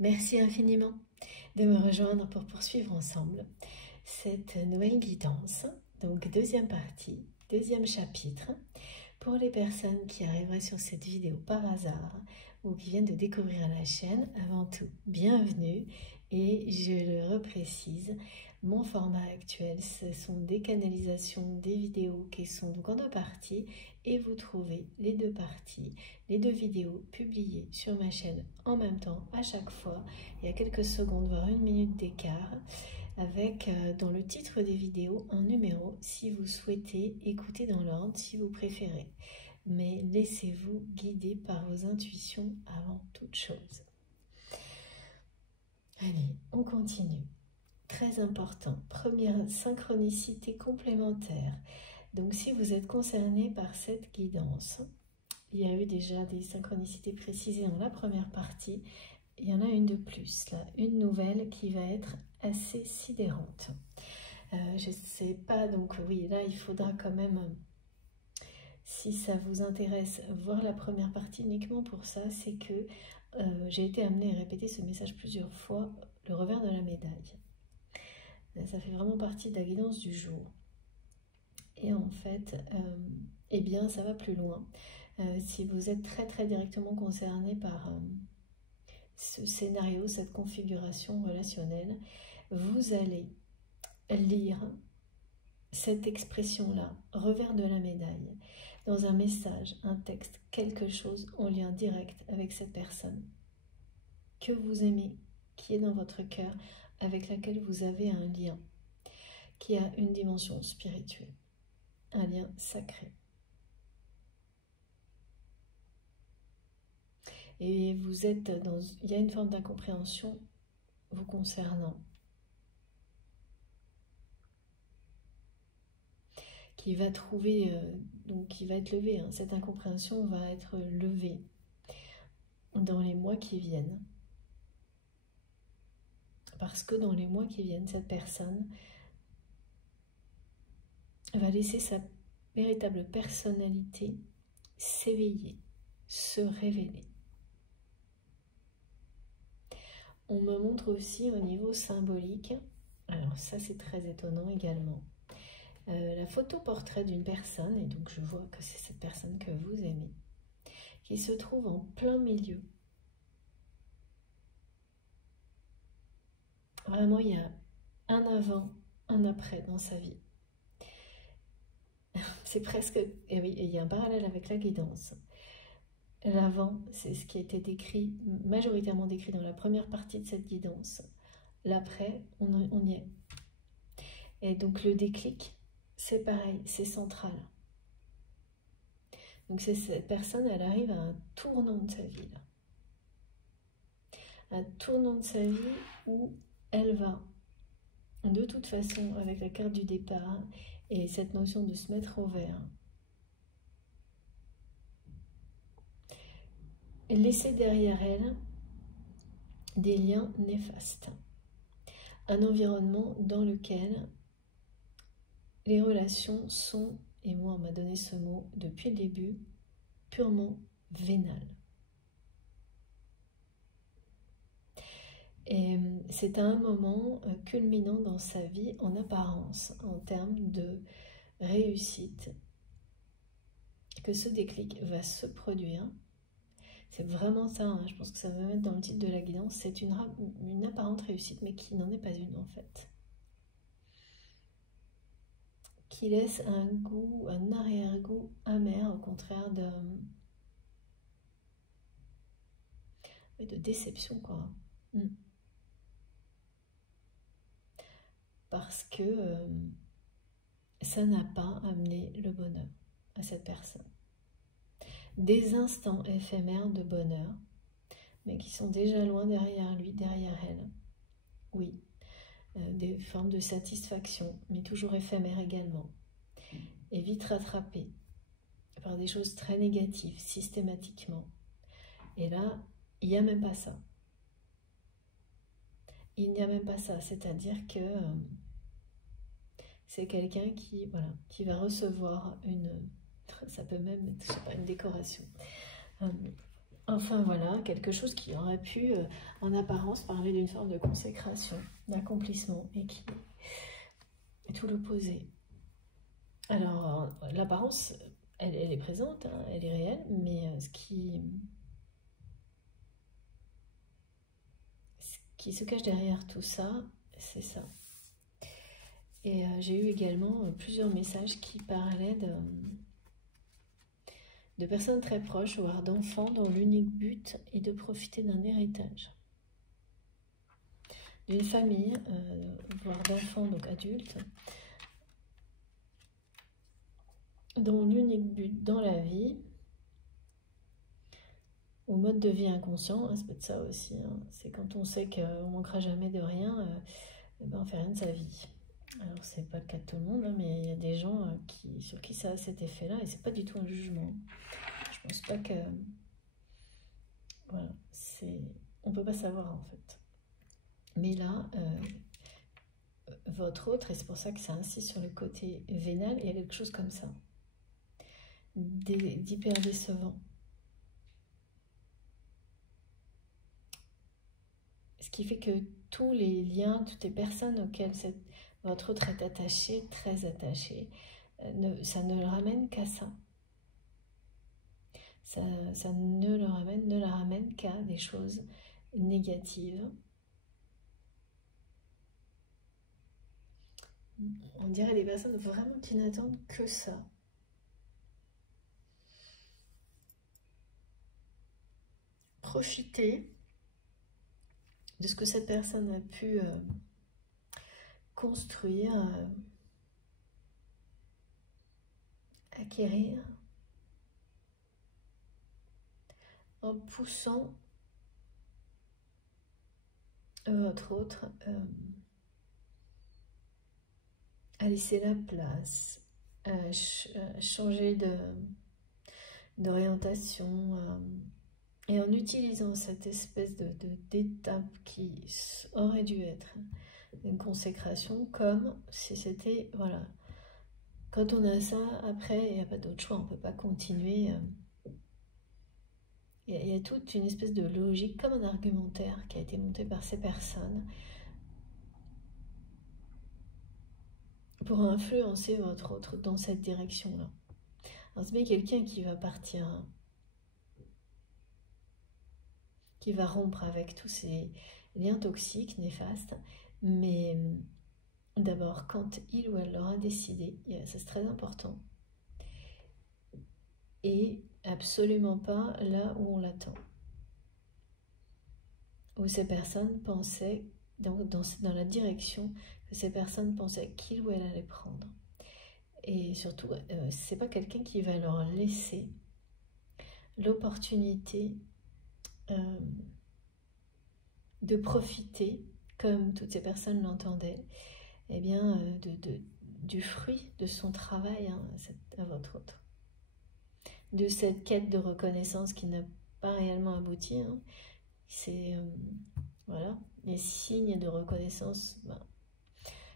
Merci infiniment de me rejoindre pour poursuivre ensemble cette nouvelle guidance. Donc deuxième partie, deuxième chapitre, pour les personnes qui arriveraient sur cette vidéo par hasard ou qui viennent de découvrir la chaîne. Avant tout, bienvenue, et je le reprécise, mon format actuel, ce sont des canalisations, des vidéos qui sont donc en deux parties, et vous trouvez les deux parties, les deux vidéos publiées sur ma chaîne en même temps à chaque fois. Il y a quelques secondes, voire une minute d'écart, avec dans le titre des vidéos un numéro si vous souhaitez écouter dans l'ordre, si vous préférez. Mais laissez-vous guider par vos intuitions avant toute chose. Allez, on continue. Très important, première synchronicité complémentaire. Donc si vous êtes concerné par cette guidance, il y a eu déjà des synchronicités précisées dans la première partie. Il y en a une de plus, là, une nouvelle qui va être assez sidérante. Je ne sais pas, donc oui, là il faudra quand même, si ça vous intéresse, voir la première partie uniquement pour ça. C'est que j'ai été amenée à répéter ce message plusieurs fois, le revers de la médaille. Ça fait vraiment partie de la guidance du jour. Et en fait, eh bien, ça va plus loin. Si vous êtes très directement concerné par ce scénario, cette configuration relationnelle, vous allez lire cette expression-là, revers de la médaille, dans un message, un texte, quelque chose en lien direct avec cette personne que vous aimez, qui est dans votre cœur, avec laquelle vous avez un lien, qui a une dimension spirituelle, un lien sacré. Et vous êtes dans... Il y a une forme d'incompréhension vous concernant, qui va trouver, donc qui va être levée. Hein. Cette incompréhension va être levée dans les mois qui viennent. Parce que dans les mois qui viennent, cette personne va laisser sa véritable personnalité s'éveiller, se révéler. On me montre aussi au niveau symbolique, alors ça c'est très étonnant également, la photo portrait d'une personne, et donc je vois que c'est cette personne que vous aimez, qui se trouve en plein milieu. Vraiment, il y a un avant, un après dans sa vie. C'est presque... Et oui, il y a un parallèle avec la guidance. L'avant, c'est ce qui a été décrit, majoritairement décrit dans la première partie de cette guidance. L'après, on y est. Et donc le déclic, c'est pareil, c'est central. Donc cette personne, elle arrive à un tournant de sa vie. Là. Un tournant de sa vie où elle va, de toute façon, avec la carte du départ et cette notion de se mettre au vert, laisser derrière elle des liens néfastes. Un environnement dans lequel les relations sont, et moi on m'a donné ce mot depuis le début, purement vénales. Et c'est à un moment culminant dans sa vie en apparence, en termes de réussite, que ce déclic va se produire. C'est vraiment ça, hein, je pense que ça va mettre dans le titre de la guidance, c'est une apparente réussite, mais qui n'en est pas une en fait. Qui laisse un goût, un arrière-goût amer, au contraire de déception, quoi. Parce que ça n'a pas amené le bonheur à cette personne. Des instants éphémères de bonheur, mais qui sont déjà loin derrière lui, derrière elle. Oui, des formes de satisfaction, mais toujours éphémères également. Et vite rattrapées par des choses très négatives, systématiquement. Et là, il n'y a même pas ça. Il n'y a même pas ça, c'est-à-dire que c'est quelqu'un qui, voilà, qui va recevoir une... Ça peut même être, je sais pas, une décoration. Enfin voilà, quelque chose qui aurait pu, en apparence, parler d'une forme de consécration, d'accomplissement, et qui est tout l'opposé. Alors, l'apparence, elle est présente, hein, elle est réelle, mais ce qui se cache derrière tout ça, c'est ça. Et j'ai eu également plusieurs messages qui parlaient de personnes très proches, voire d'enfants dont l'unique but est de profiter d'un héritage. D'une famille, voire d'enfants, donc adultes, dont l'unique but dans la vie, au mode de vie inconscient, hein, ça peut être ça aussi, hein, c'est quand on sait qu'on ne manquera jamais de rien, et ben on fait rien de sa vie. Alors c'est pas le cas de tout le monde, hein, mais il y a des gens sur qui ça a cet effet-là, et c'est pas du tout un jugement. Je pense pas que... Voilà, on peut pas savoir en fait. Mais là, votre autre, et c'est pour ça que ça insiste sur le côté vénal, il y a quelque chose comme ça, d'hyper décevant. Ce qui fait que tous les liens, toutes les personnes auxquelles votre autre est attaché, très attaché, ça ne le ramène qu'à ça. Ça ne la ramène qu'à des choses négatives. On dirait des personnes vraiment qui n'attendent que ça. Profitez de ce que cette personne a pu construire, acquérir, en poussant votre autre à laisser la place, à changer d'orientation, et en utilisant cette espèce d'étape qui aurait dû être une consécration, comme si c'était, voilà, quand on a ça, après, il n'y a pas d'autre choix, on ne peut pas continuer. Il y a toute une espèce de logique, comme un argumentaire qui a été monté par ces personnes pour influencer votre autre dans cette direction-là. Alors c'est bien quelqu'un qui va partir, hein, qui va rompre avec tous ces liens toxiques, néfastes, mais d'abord, quand il ou elle l'aura décidé, ça c'est très important, et absolument pas là où on l'attend, où ces personnes pensaient, dans la direction que ces personnes pensaient qu'il ou elle allait prendre. Et surtout, c'est pas quelqu'un qui va leur laisser l'opportunité de profiter, comme toutes ces personnes l'entendaient, eh bien, du fruit de son travail, hein, à votre autre. De cette quête de reconnaissance qui n'a pas réellement abouti. Hein. C'est, voilà, les signes de reconnaissance, ben,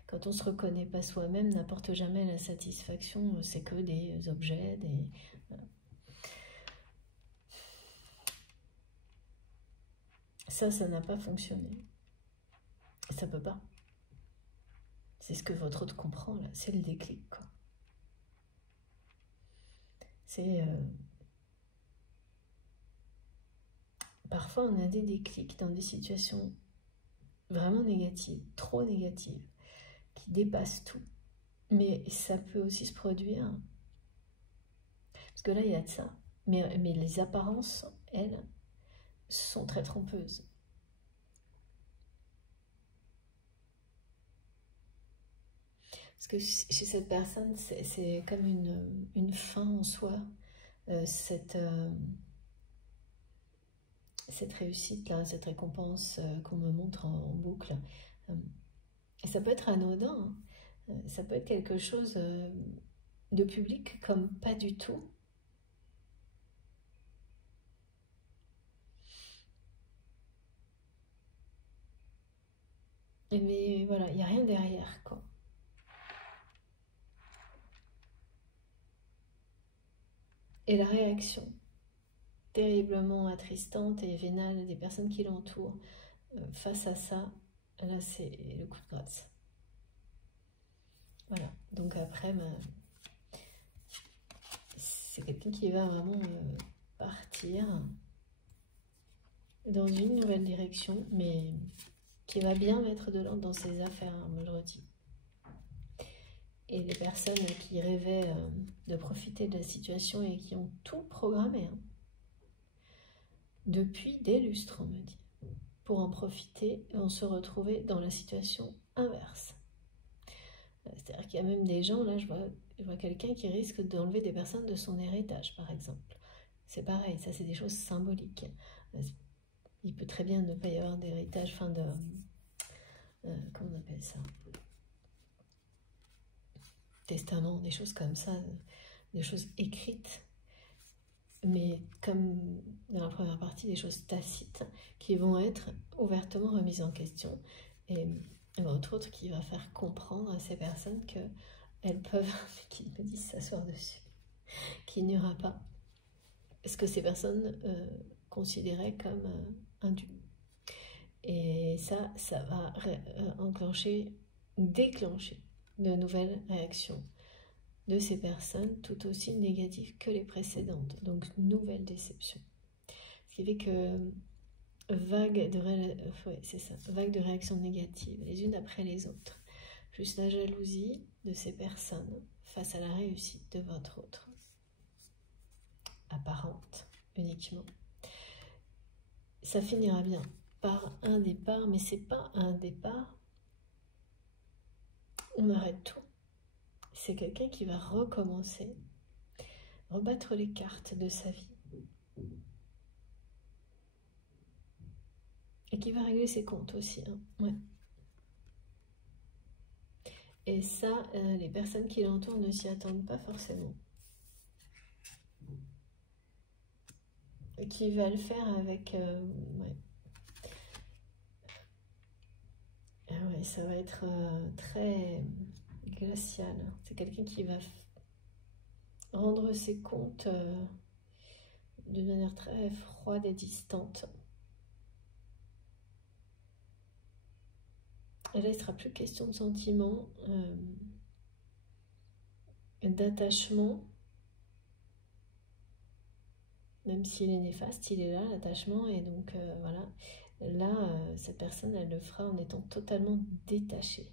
quand on ne se reconnaît pas soi-même, n'apporte jamais la satisfaction, c'est que des objets, voilà. Ça n'a pas fonctionné. Ça peut pas. C'est ce que votre autre comprend, là. C'est le déclic, quoi. C'est... Parfois, on a des déclics dans des situations vraiment négatives, trop négatives, qui dépassent tout. Mais ça peut aussi se produire, parce que là, il y a de ça. Mais les apparences, elles, sont très trompeuses. Parce que chez cette personne, c'est comme une fin en soi, cette réussite-là, cette récompense qu'on me montre en boucle. Et ça peut être anodin, hein. Ça peut être quelque chose de public comme pas du tout. Mais voilà, il n'y a rien derrière, quoi. Et la réaction terriblement attristante et vénale des personnes qui l'entourent, face à ça, là c'est le coup de grâce. Voilà, donc après, c'est quelqu'un qui va vraiment partir dans une nouvelle direction, mais qui va bien mettre de l'ordre dans ses affaires, hein, moi je le redis. Et les personnes qui rêvaient de profiter de la situation et qui ont tout programmé, hein, depuis des lustres, on me dit, pour en profiter, vont se retrouver dans la situation inverse. C'est-à-dire qu'il y a même des gens, là je vois quelqu'un qui risque d'enlever des personnes de son héritage, par exemple. C'est pareil, ça c'est des choses symboliques. Il peut très bien ne pas y avoir d'héritage, enfin de... comment on appelle ça? Testament, des choses comme ça, des choses écrites, mais comme dans la première partie, des choses tacites qui vont être ouvertement remises en question. Et entre autres, qui va faire comprendre à ces personnes qu'elles peuvent, qu'ils me disent s'asseoir dessus, qu'il n'y aura pas ce que ces personnes considéraient comme indu. Et ça va déclencher de nouvelles réactions de ces personnes tout aussi négatives que les précédentes. Donc, nouvelle déception. Ce qui fait que vague de réactions négatives, les unes après les autres, plus la jalousie de ces personnes face à la réussite de votre autre, apparente uniquement. Ça finira bien par un départ, mais c'est pas un départ, on arrête tout. C'est quelqu'un qui va recommencer, rebattre les cartes de sa vie. Et qui va régler ses comptes aussi. Hein. Ouais. Et ça, les personnes qui l'entourent ne s'y attendent pas forcément. Et qui va le faire avec... ouais. Ah ouais, ça va être très glacial. C'est quelqu'un qui va rendre ses comptes de manière très froide et distante. Et là, il ne sera plus question de sentiments, d'attachement. Même s'il est néfaste, il est là, l'attachement. Et donc, voilà. Là, cette personne, elle le fera en étant totalement détachée.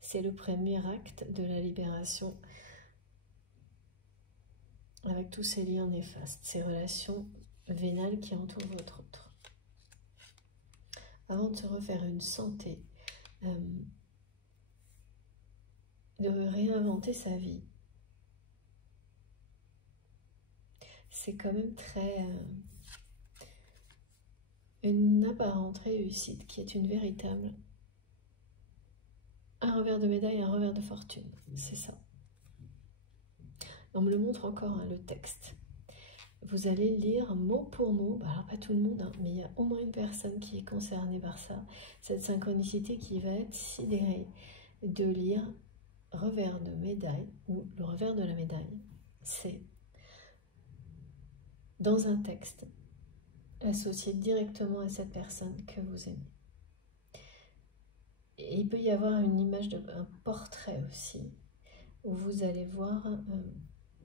C'est le premier acte de la libération avec tous ces liens néfastes, ces relations vénales qui entourent votre autre. Avant de se refaire une santé, de réinventer sa vie, c'est quand même très... une apparente réussite qui est une véritable... un revers de médaille, un revers de fortune, c'est ça. On me le montre encore, hein, le texte. Vous allez lire mot pour mot, alors pas tout le monde, hein, mais il y a au moins une personne qui est concernée par ça, cette synchronicité qui va être sidérée de lire revers de médaille, ou le revers de la médaille, c'est dans un texte associé directement à cette personne que vous aimez. Et il peut y avoir une image, un portrait aussi, où vous allez voir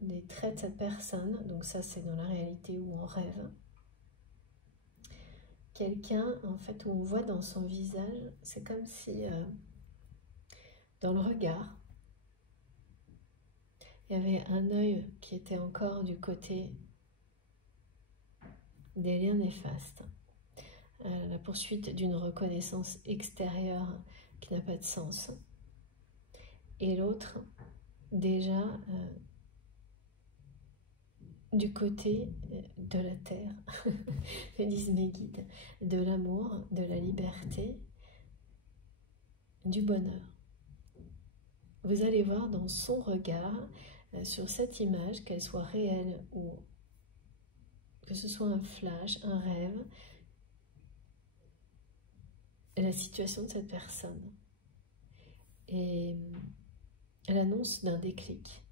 les traits de cette personne, donc ça c'est dans la réalité ou en rêve. Quelqu'un, en fait, où on voit dans son visage, c'est comme si, dans le regard, il y avait un œil qui était encore du côté des liens néfastes, la poursuite d'une reconnaissance extérieure qui n'a pas de sens, et l'autre, déjà, du côté de la terre, me disent mes guides, de l'amour, de la liberté, du bonheur. Vous allez voir dans son regard, sur cette image, qu'elle soit réelle ou que ce soit un flash, un rêve, la situation de cette personne. Et l'annonce d'un déclic.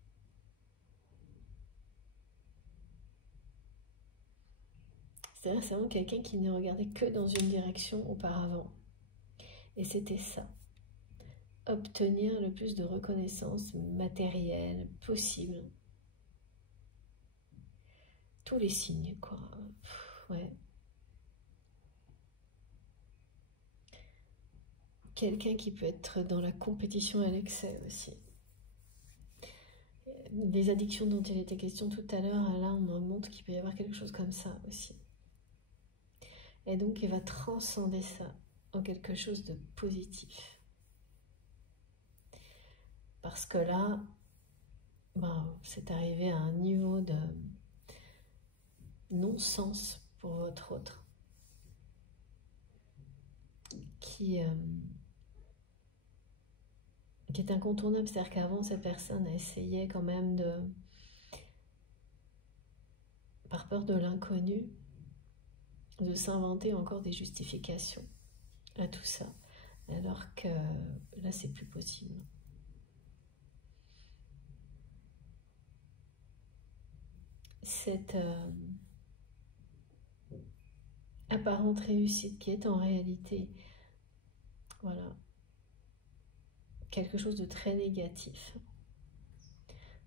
C'est-à-dire c'est vraiment quelqu'un qui ne regardait que dans une direction auparavant. Et c'était ça. Obtenir le plus de reconnaissance matérielle possible. Tous les signes, quoi. Ouais. Quelqu'un qui peut être dans la compétition à l'excès aussi. Les addictions dont il était question tout à l'heure, là on me montre qu'il peut y avoir quelque chose comme ça aussi. Et donc il va transcender ça en quelque chose de positif. Parce que là, c'est arrivé à un niveau de non-sens pour votre autre qui est incontournable. C'est-à-dire qu'avant, cette personne essayait quand même de, par peur de l'inconnu, de s'inventer encore des justifications à tout ça. Alors que là, c'est plus possible. Cette apparente réussite qui est en réalité, voilà, quelque chose de très négatif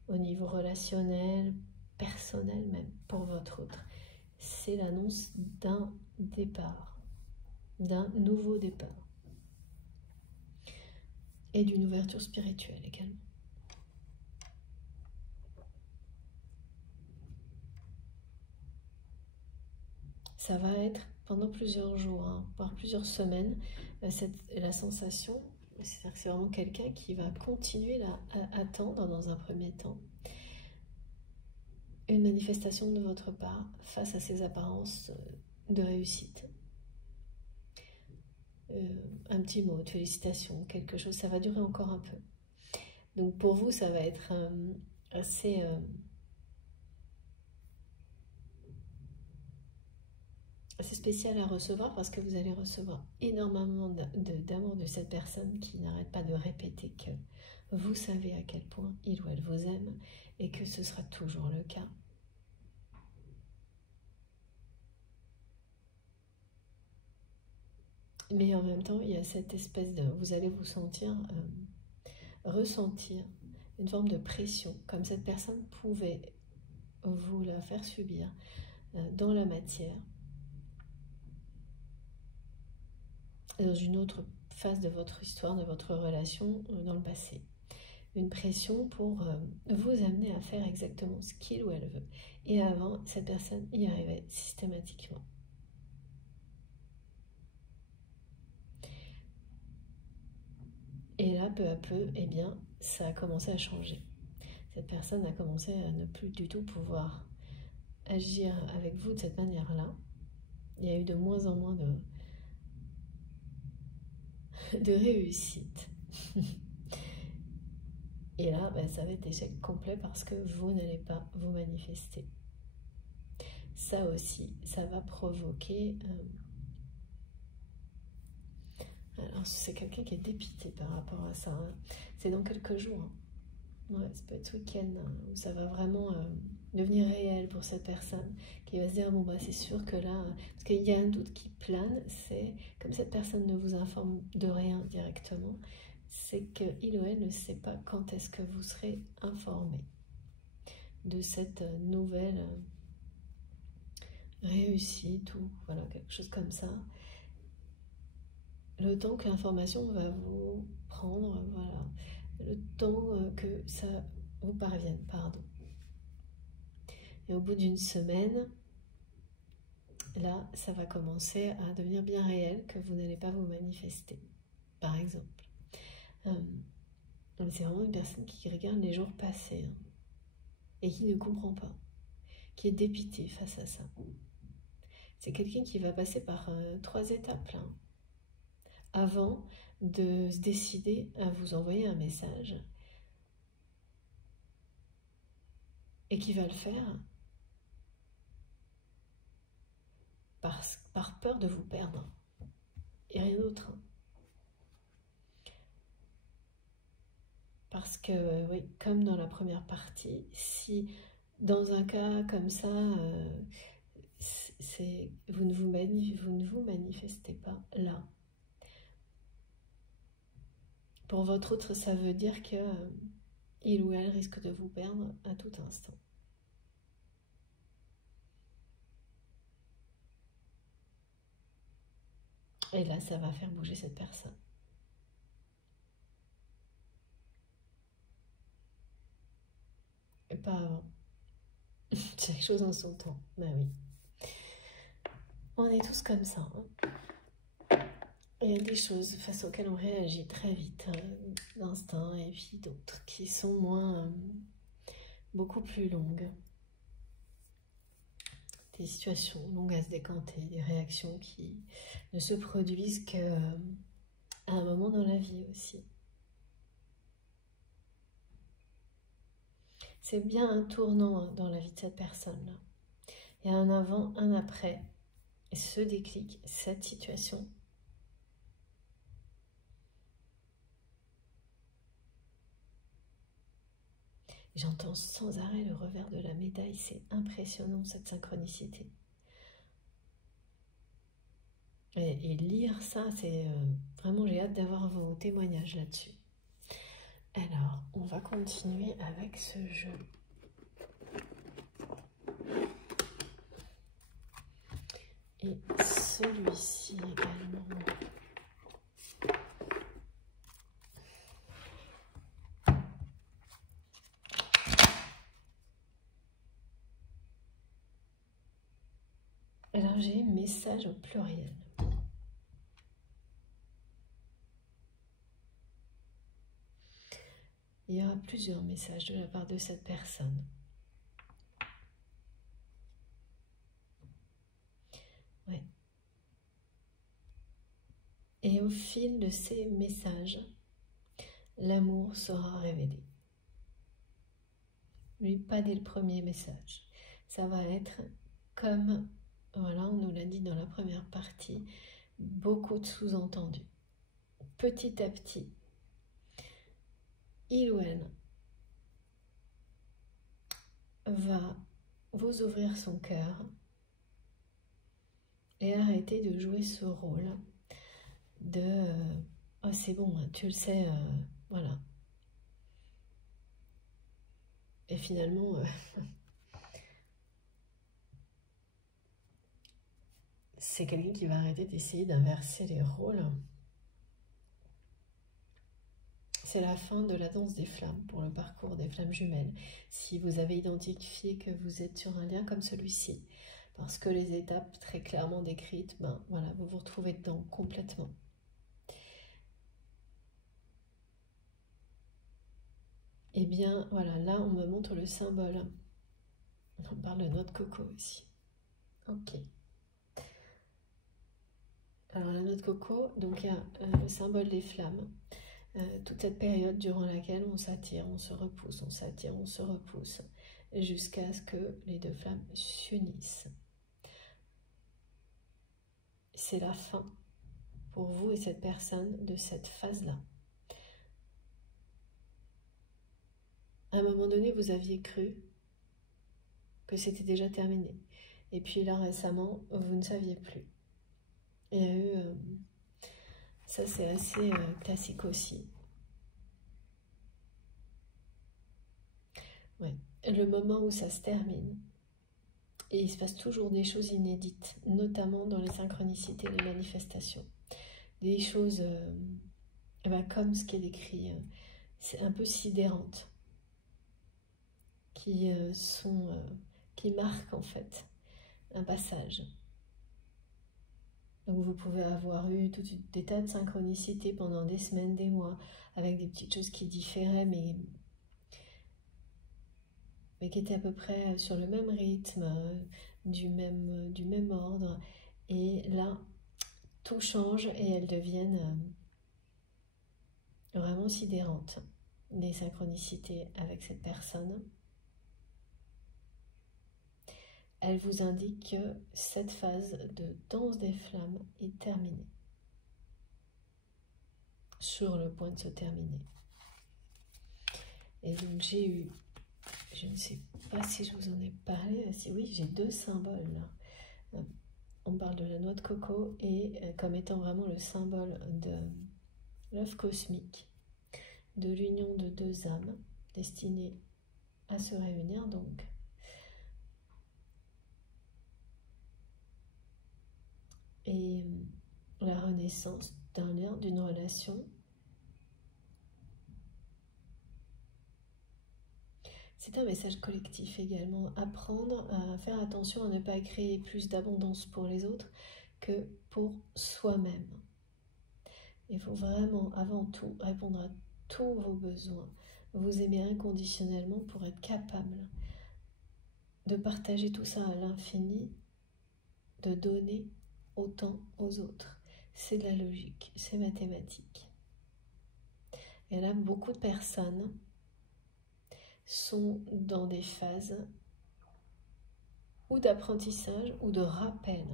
au niveau relationnel, personnel même, pour votre autre. C'est l'annonce d'un départ, d'un nouveau départ et d'une ouverture spirituelle également. Ça va être pendant plusieurs jours, voire plusieurs semaines, la sensation, c'est-à-dire que c'est vraiment quelqu'un qui va continuer à attendre dans un premier temps une manifestation de votre part face à ces apparences de réussite. Un petit mot de félicitation, quelque chose, ça va durer encore un peu. Donc pour vous, ça va être assez spécial à recevoir parce que vous allez recevoir énormément d'amour de cette personne qui n'arrête pas de répéter que vous savez à quel point il ou elle vous aime et que ce sera toujours le cas. Mais en même temps, il y a cette espèce de... Vous allez vous sentir, ressentir une forme de pression, comme cette personne pouvait vous la faire subir dans la matière, dans une autre phase de votre histoire, de votre relation dans le passé. Une pression pour vous amener à faire exactement ce qu'il ou elle veut. Et avant, cette personne y arrivait systématiquement. Et là, peu à peu, eh bien, ça a commencé à changer. Cette personne a commencé à ne plus du tout pouvoir agir avec vous de cette manière-là. Il y a eu de moins en moins de réussite. Et là, ça va être échec complet parce que vous n'allez pas vous manifester. Ça aussi, ça va provoquer... Alors, c'est quelqu'un qui est dépité par rapport à ça. C'est dans quelques jours. Ouais, ça peut être ce week-end où ça va vraiment devenir réel pour cette personne qui va se dire, bon, c'est sûr que là... Parce qu'il y a un doute qui plane, c'est comme cette personne ne vous informe de rien directement, c'est qu'il ou elle ne sait pas quand est-ce que vous serez informé de cette nouvelle réussite ou voilà, quelque chose comme ça. Le temps que l'information va vous prendre, voilà, le temps que ça vous parvienne, pardon. Et au bout d'une semaine, là, ça va commencer à devenir bien réel que vous n'allez pas vous manifester, par exemple. C'est vraiment une personne qui regarde les jours passés et qui ne comprend pas, qui est dépitée face à ça. C'est quelqu'un qui va passer par 3 étapes là, avant de se décider à vous envoyer un message et qui va le faire par peur de vous perdre et rien d'autre. Parce que, oui, comme dans la première partie, si dans un cas comme ça, vous ne vous manifestez pas là. Pour votre autre, ça veut dire que il ou elle risque de vous perdre à tout instant. Et là, ça va faire bouger cette personne. Et pas avant. Chaque chose en son temps. Ben oui. On est tous comme ça. Hein. Il y a des choses face auxquelles on réagit très vite, d'instinct, et puis d'autres qui sont beaucoup plus longues. Des situations longues à se décanter, des réactions qui ne se produisent qu'à un moment dans la vie aussi. C'est bien un tournant dans la vie de cette personne-là. Il y a un avant, un après. Et ce déclic, cette situation, j'entends sans arrêt le revers de la médaille. C'est impressionnant cette synchronicité. Et lire ça, c'est vraiment, j'ai hâte d'avoir vos témoignages là-dessus. Alors, on va continuer avec ce jeu. Et celui-ci également. Alors, j'ai message au pluriel. Il y aura plusieurs messages de la part de cette personne. Ouais. Et au fil de ces messages, l'amour sera révélé. Lui, pas dès le premier message. Ça va être comme, voilà, on nous l'a dit dans la première partie, beaucoup de sous-entendus. Petit à petit, il ou elle va vous ouvrir son cœur et arrêter de jouer ce rôle de oh c'est bon, tu le sais, voilà. Et finalement, c'est quelqu'un qui va arrêter d'essayer d'inverser les rôles. C'est la fin de la danse des flammes pour le parcours des flammes jumelles. Si vous avez identifié que vous êtes sur un lien comme celui-ci, parce que les étapes très clairement décrites, ben voilà, vous vous retrouvez dedans complètement. Et bien voilà, là on me montre le symbole. On parle de noix de coco aussi. Ok. Alors la noix de coco, donc il y a le symbole des flammes. Toute cette période durant laquelle on s'attire, on se repousse, on s'attire, on se repousse, jusqu'à ce que les deux flammes s'unissent. C'est la fin pour vous et cette personne de cette phase-là. À un moment donné, vous aviez cru que c'était déjà terminé. Et puis là, récemment, vous ne saviez plus. Il y a eu... ça, c'est assez classique aussi. Ouais. Le moment où ça se termine, et il se passe toujours des choses inédites, notamment dans les synchronicités, les manifestations. Des choses comme ce qui est décrit, c'est un peu sidérantes, qui marquent en fait un passage. Donc vous pouvez avoir eu des tas de synchronicités pendant des semaines, des mois, avec des petites choses qui différaient, mais qui étaient à peu près sur le même rythme, du même ordre. Et là, tout change et elles deviennent vraiment sidérantes, les synchronicités avec cette personne. Elle vous indique que cette phase de danse des flammes est terminée. Sur le point de se terminer. Et donc j'ai eu, je ne sais pas si je vous en ai parlé, si oui, j'ai deux symboles là. On parle de la noix de coco et comme étant vraiment le symbole de l'œuf cosmique, de l'union de deux âmes destinées à se réunir donc. Et la renaissance d'un lien, d'une relation. C'est un message collectif également. Apprendre à faire attention à ne pas créer plus d'abondance pour les autres que pour soi-même. Il faut vraiment, avant tout, répondre à tous vos besoins. Vous aimer inconditionnellement pour être capable de partager tout ça à l'infini, de donner autant aux autres. C'est de la logique, c'est mathématique. Et là, beaucoup de personnes sont dans des phases ou d'apprentissage ou de rappel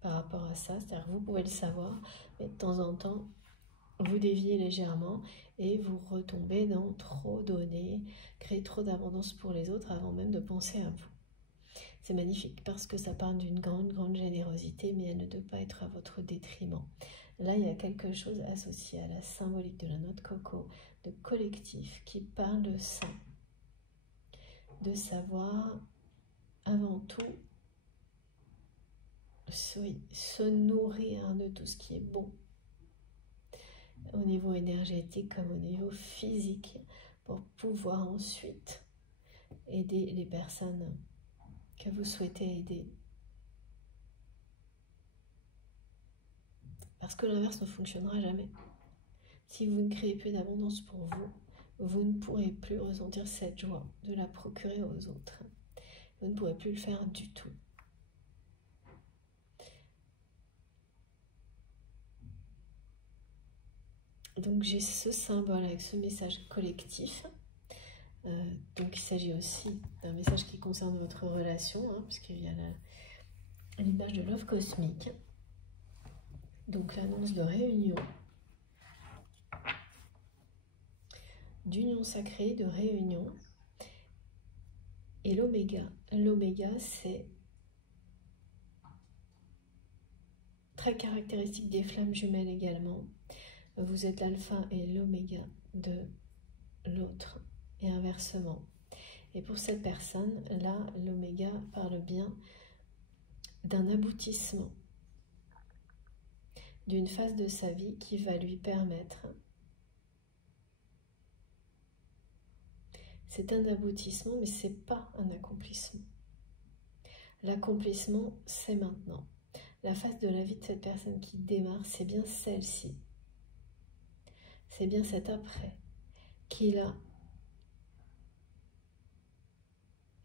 par rapport à ça. C'est-à-dire que vous pouvez le savoir, mais de temps en temps, vous déviez légèrement et vous retombez dans trop donner, créer trop d'abondance pour les autres avant même de penser à vous. C'est magnifique parce que ça parle d'une grande générosité, mais elle ne doit pas être à votre détriment. Là, il y a quelque chose associé à la symbolique de la noix de coco, de collectif, qui parle de ça, de savoir avant tout se nourrir de tout ce qui est bon, au niveau énergétique comme au niveau physique, pour pouvoir ensuite aider les personnes que vous souhaitez aider. Parce que l'inverse ne fonctionnera jamais. Si vous ne créez plus d'abondance pour vous, vous ne pourrez plus ressentir cette joie de la procurer aux autres. Vous ne pourrez plus le faire du tout. Donc j'ai ce symbole avec ce message collectif. Donc il s'agit aussi d'un message qui concerne votre relation, puisqu'il y a l'image de l'œuf cosmique. Donc l'annonce de réunion, d'union sacrée, de réunion. Et l'oméga. L'oméga, c'est très caractéristique des flammes jumelles également. Vous êtes l'alpha et l'oméga de l'autre et inversement. Et pour cette personne, là, l'oméga parle bien d'un aboutissement, d'une phase de sa vie qui va lui permettre. C'est un aboutissement, mais ce n'est pas un accomplissement. L'accomplissement, c'est maintenant. La phase de la vie de cette personne qui démarre, c'est bien celle-ci. C'est bien cet après qui, là,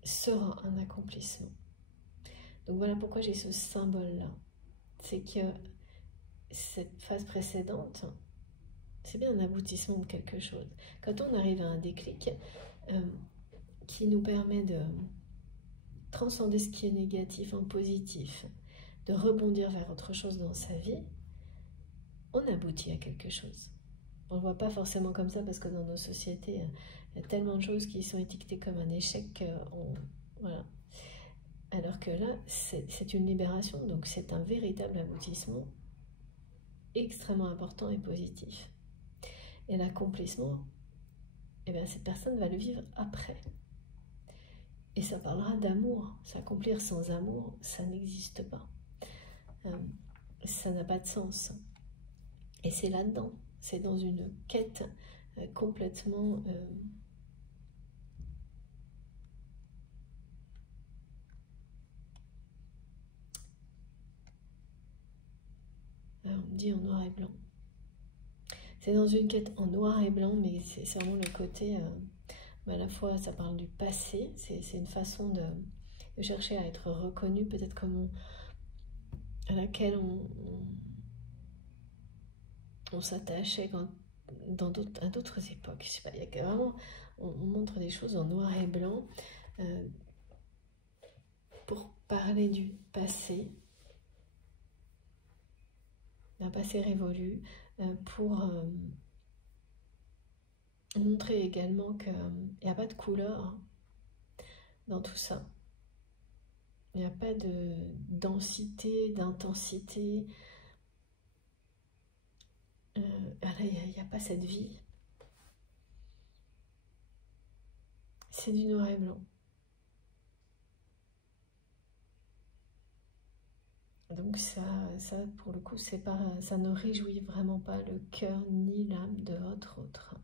sera un accomplissement. Donc voilà pourquoi j'ai ce symbole-là. C'est que cette phase précédente, c'est bien un aboutissement de quelque chose. Quand on arrive à un déclic qui nous permet de transcender ce qui est négatif en positif, de rebondir vers autre chose dans sa vie, on aboutit à quelque chose. On ne le voit pas forcément comme ça parce que dans nos sociétés, il y a tellement de choses qui sont étiquetées comme un échec. Voilà. Alors que là, c'est une libération, donc c'est un véritable aboutissement extrêmement important et positif. Et l'accomplissement, eh bien, cette personne va le vivre après. Et ça parlera d'amour. S'accomplir sans amour, ça n'existe pas. Ça n'a pas de sens. Et c'est là-dedans, c'est dans une quête complètement on dit en noir et blanc. C'est dans une quête en noir et blanc, mais c'est vraiment le côté, à la fois ça parle du passé, c'est une façon de chercher à être reconnu, peut-être comme à laquelle on s'attachait à d'autres époques. Je sais pas, il y a vraiment, on montre des choses en noir et blanc pour parler du passé, d'un passé révolu, pour montrer également qu'il n'y a pas de couleur dans tout ça. Il n'y a pas de densité, d'intensité. Là, il n'y a pas cette vie. C'est du noir et blanc. Donc ça pour le coup, ça ne réjouit vraiment pas le cœur ni l'âme de votre autre.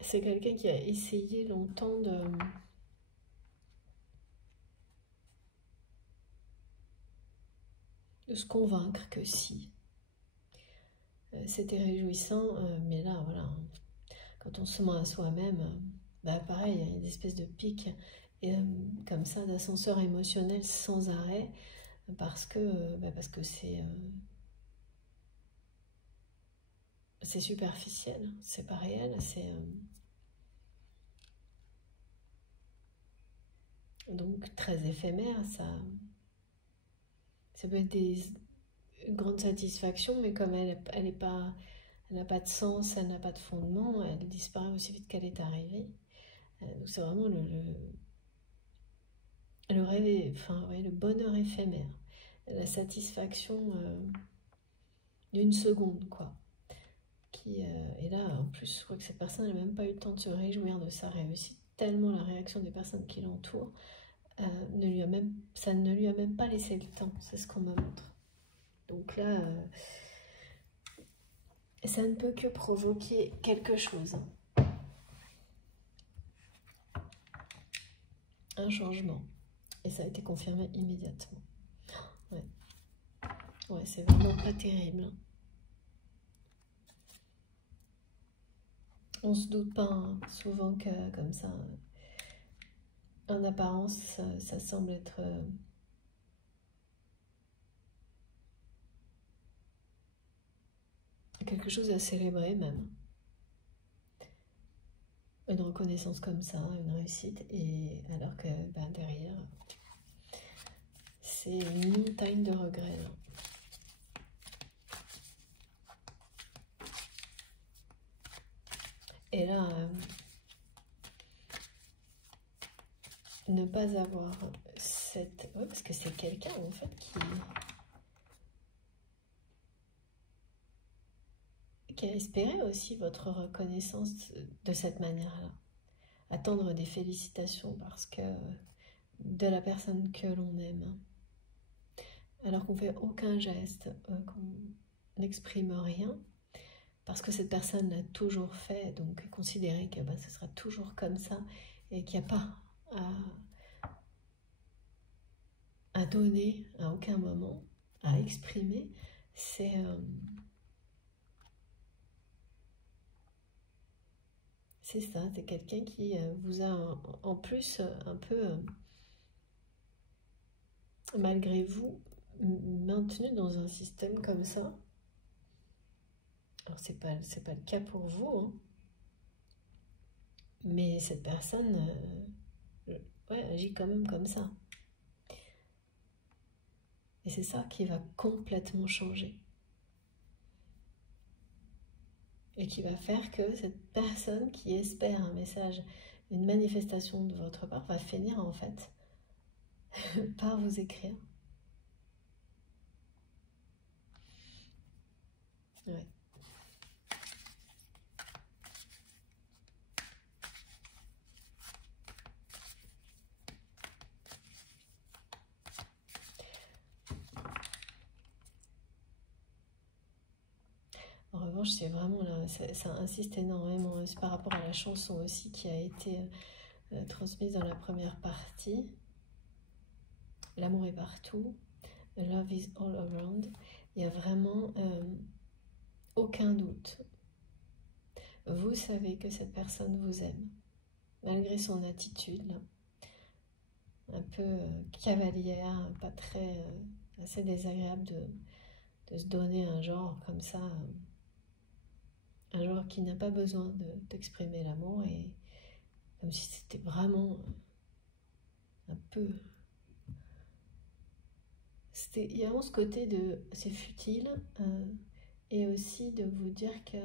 C'est quelqu'un qui a essayé longtemps de se convaincre que si. C'était réjouissant, mais là, voilà, quand on se ment à soi-même, bah pareil, il y a une espèce de pic, et, comme ça, d'ascenseur émotionnel sans arrêt, parce que c'est superficiel, c'est pas réel, donc très éphémère, ça peut être une grande satisfaction, mais comme elle n'a pas de sens, elle n'a pas de fondement, elle disparaît aussi vite qu'elle est arrivée. Donc c'est vraiment le rêve, enfin ouais, le bonheur éphémère, la satisfaction d'une seconde, quoi. Et là, en plus, je crois que cette personne n'a même pas eu le temps de se réjouir de sa réussite, tellement la réaction des personnes qui l'entourent ça ne lui a même pas laissé le temps, c'est ce qu'on me montre. Donc là, ça ne peut que provoquer quelque chose. Un changement. Et ça a été confirmé immédiatement. Ouais, ouais, c'est vraiment pas terrible. On se doute pas souvent que comme ça, en apparence, ça semble être quelque chose à célébrer même. Une reconnaissance comme ça, une réussite, et alors que derrière, c'est une montagne de regrets. Là. Et là, ne pas avoir cette... Ouais, parce que c'est quelqu'un en fait qui a espéré aussi votre reconnaissance de cette manière-là. Attendre des félicitations parce que de la personne que l'on aime. Alors qu'on fait aucun geste, qu'on n'exprime rien, parce que cette personne l'a toujours fait, donc considérer que ce sera toujours comme ça, et qu'il n'y a pas à donner à aucun moment, à exprimer, c'est ça, c'est quelqu'un qui vous a en plus un peu, malgré vous, maintenu dans un système comme ça. Alors c'est pas le cas pour vous, hein. Mais cette personne ouais, agit quand même comme ça. Et c'est ça qui va complètement changer. Et qui va faire que cette personne qui espère un message, une manifestation de votre part, va finir en fait par vous écrire. Ouais. En revanche, c'est vraiment là, ça insiste énormément. C'est par rapport à la chanson aussi qui a été transmise dans la première partie. L'amour est partout. Love is all around. Il y a vraiment aucun doute. Vous savez que cette personne vous aime, malgré son attitude là, un peu cavalière, pas très, assez désagréable de se donner un genre comme ça, un genre qui n'a pas besoin d'exprimer l'amour, et comme si c'était vraiment un peu... Il y a vraiment ce côté de c'est futile, et aussi de vous dire que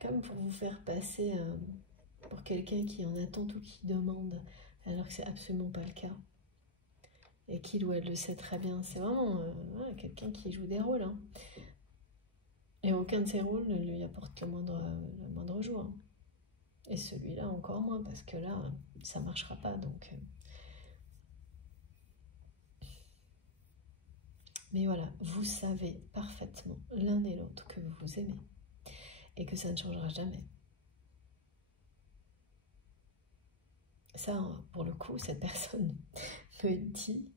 comme pour vous faire passer pour quelqu'un qui en attend ou qui demande, alors que c'est absolument pas le cas. Et qu'il ou elle le sait très bien. C'est vraiment quelqu'un qui joue des rôles. Hein. Et aucun de ces rôles ne lui apporte le moindre joie. Hein. Et celui-là encore moins, parce que là, ça marchera pas. Donc, mais voilà, vous savez parfaitement l'un et l'autre que vous vous aimez. Et que ça ne changera jamais. Ça, pour le coup, cette personne me dit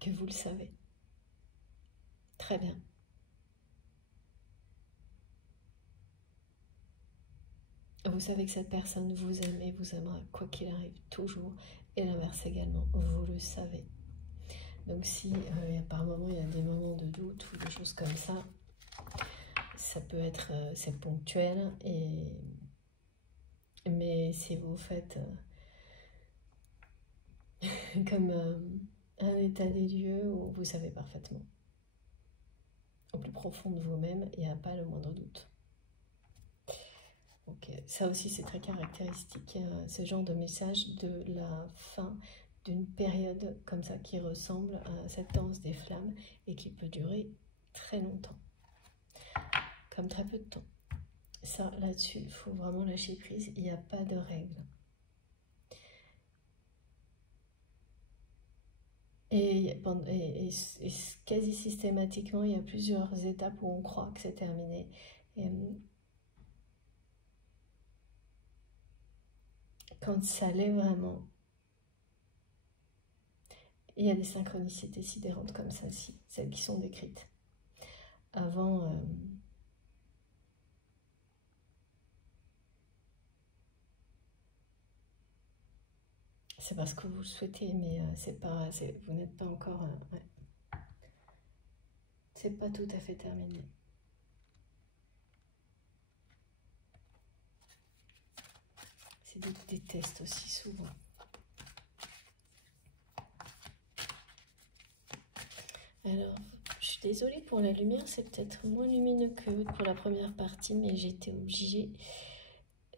que vous le savez. Très bien. Vous savez que cette personne vous aime et vous aimera quoi qu'il arrive, toujours. Et l'inverse également, vous le savez. Donc si par moment il y a des moments de doute ou des choses comme ça, ça peut être, c'est ponctuel, mais si vous faites comme un état des lieux où vous savez parfaitement, au plus profond de vous-même, il n'y a pas le moindre doute. Donc, ça aussi c'est très caractéristique, ce genre de message de la fin d'une période comme ça qui ressemble à cette danse des flammes et qui peut durer très longtemps, comme très peu de temps. Ça, là-dessus, il faut vraiment lâcher prise, il n'y a pas de règle. Et quasi systématiquement, il y a plusieurs étapes où on croit que c'est terminé. Et quand ça l'est vraiment, il y a des synchronicités sidérantes comme celle-ci, celles qui sont décrites. Avant, c'est parce que vous le souhaitez, mais vous n'êtes pas encore... ouais. C'est pas tout à fait terminé. C'est des tests aussi souvent. Alors, je suis désolée pour la lumière, c'est peut-être moins lumineux que pour la première partie, mais j'étais obligée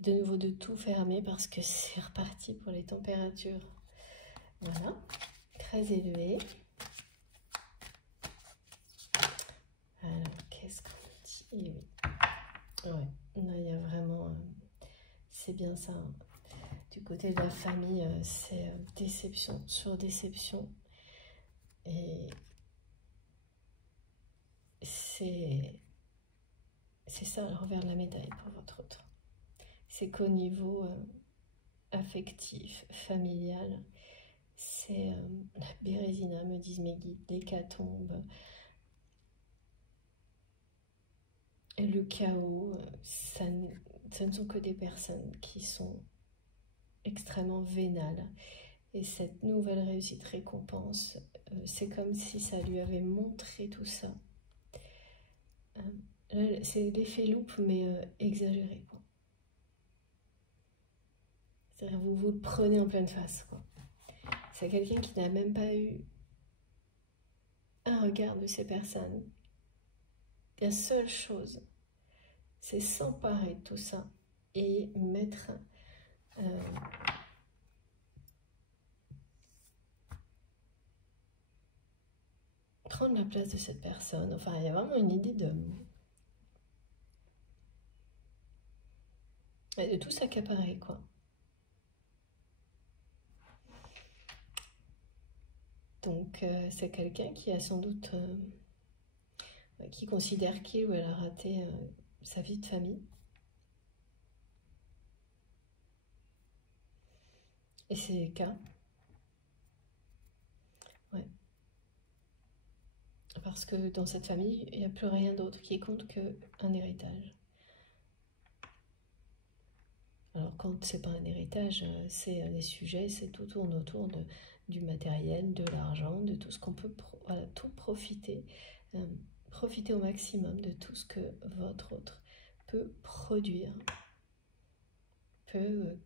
de nouveau de tout fermer parce que c'est reparti pour les températures. Voilà, très élevées. Alors, qu'est-ce qu'on dit? Et oui, ouais, là, il y a vraiment... c'est bien ça. Hein. Du côté de la famille, c'est déception sur déception. Et c'est ça le revers de la médaille pour votre autre. C'est qu'au niveau affectif, familial, c'est la bérésina, me disent mes guides, l'hécatombe, le chaos. Ce ne sont que des personnes qui sont extrêmement vénales. Et cette nouvelle réussite récompense, c'est comme si ça lui avait montré tout ça. C'est l'effet loupe, mais exagéré, quoi. C'est-à-dire vous le prenez en pleine face, quoi. C'est quelqu'un qui n'a même pas eu un regard de ces personnes. La seule chose, c'est s'emparer de tout ça et mettre prendre la place de cette personne. Enfin, il y a vraiment une idée de tout s'accaparer, quoi. Donc, c'est quelqu'un qui a sans doute... qui considère qu'il ou elle a raté sa vie de famille. Et c'est le cas. Ouais. Parce que dans cette famille, il n'y a plus rien d'autre qui compte qu'un héritage. Alors quand c'est pas un héritage, c'est les sujets, c'est tout tourne autour du matériel, de l'argent, de tout ce qu'on peut voilà, tout profiter. Profiter au maximum de tout ce que votre autre peut produire, peut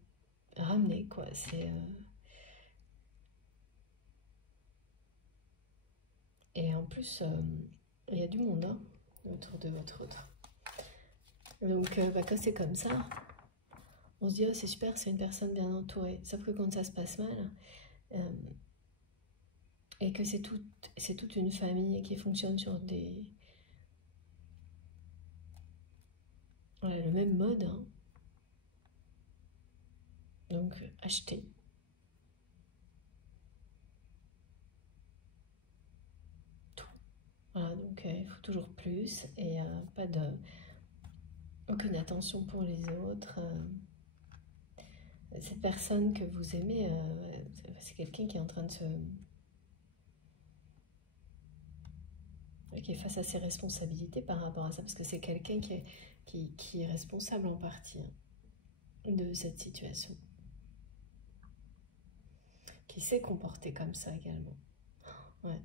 ramener, quoi. C'est... Et en plus, Il y a du monde hein, autour de votre autre. Donc quand c'est comme ça, on se dit oh c'est super, c'est une personne bien entourée. Sauf que quand ça se passe mal, et que c'est toute une famille qui fonctionne sur le même mode, hein. Donc acheter. Tout. Voilà, donc il faut toujours plus et pas de aucune attention pour les autres. Cette personne que vous aimez, c'est quelqu'un qui est en train de qui est face à ses responsabilités par rapport à ça, parce que c'est quelqu'un qui est responsable en partie hein, de cette situation, qui s'est comporté comme ça également. Ouais.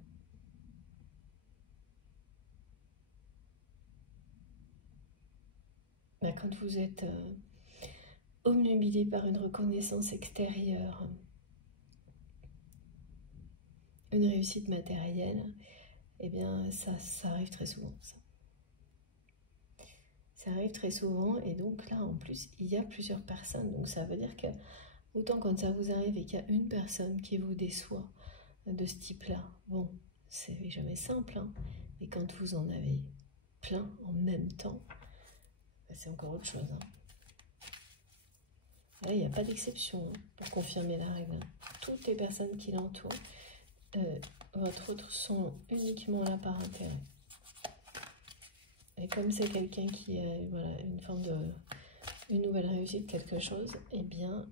Bah, quand vous êtes obnubilé par une reconnaissance extérieure, une réussite matérielle, eh bien ça arrive très souvent. Ça arrive très souvent et donc là en plus il y a plusieurs personnes. Donc ça veut dire que autant quand ça vous arrive et qu'il y a une personne qui vous déçoit de ce type-là, bon, c'est jamais simple, hein, mais quand vous en avez plein en même temps, c'est encore autre chose. Hein. Là, il n'y a pas d'exception hein, pour confirmer la règle. Toutes les personnes qui l'entourent, votre autre sont uniquement là par intérêt. Et comme c'est quelqu'un qui a voilà, une forme une nouvelle réussite, quelque chose, eh bien,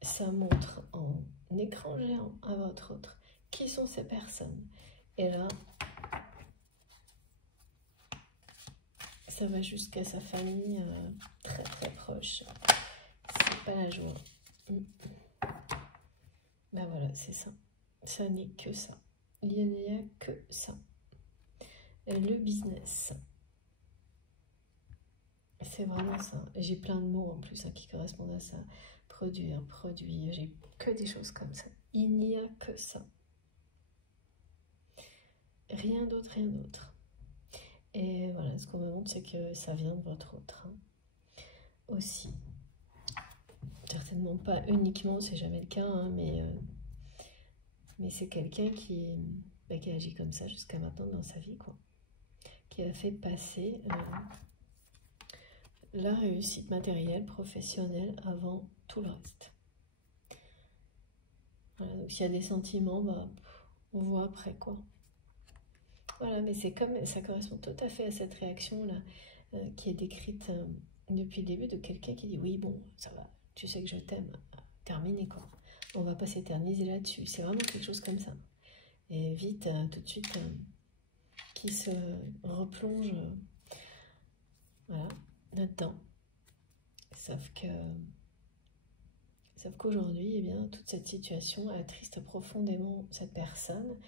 ça montre en écran géant à votre autre qui sont ces personnes. Et là, ça va jusqu'à sa famille très très proche. C'est pas la joie. Ben voilà, c'est ça. Ça n'est que ça. Il n'y a que ça. Le business. C'est vraiment ça. J'ai plein de mots en plus hein, qui correspondent à ça. Produire, produit, j'ai que des choses comme ça. Il n'y a que ça. Rien d'autre, rien d'autre. Et voilà, ce qu'on me montre, c'est que ça vient de votre autre. Hein. Aussi. Certainement pas uniquement, c'est jamais le cas, hein, mais c'est quelqu'un qui agit comme ça jusqu'à maintenant dans sa vie, quoi. Qui a fait passer la réussite matérielle, professionnelle, avant tout le reste. Voilà, donc s'il y a des sentiments, bah, on voit après, quoi. Voilà, mais c'est comme, ça correspond tout à fait à cette réaction-là, qui est décrite depuis le début de quelqu'un qui dit, oui, bon, ça va, tu sais que je t'aime, terminé, quoi. On va pas s'éterniser là-dessus, c'est vraiment quelque chose comme ça. Et vite, tout de suite, qui se replonge, voilà, là-dedans. Sauf qu'aujourd'hui, eh bien, toute cette situation attriste profondément cette personne.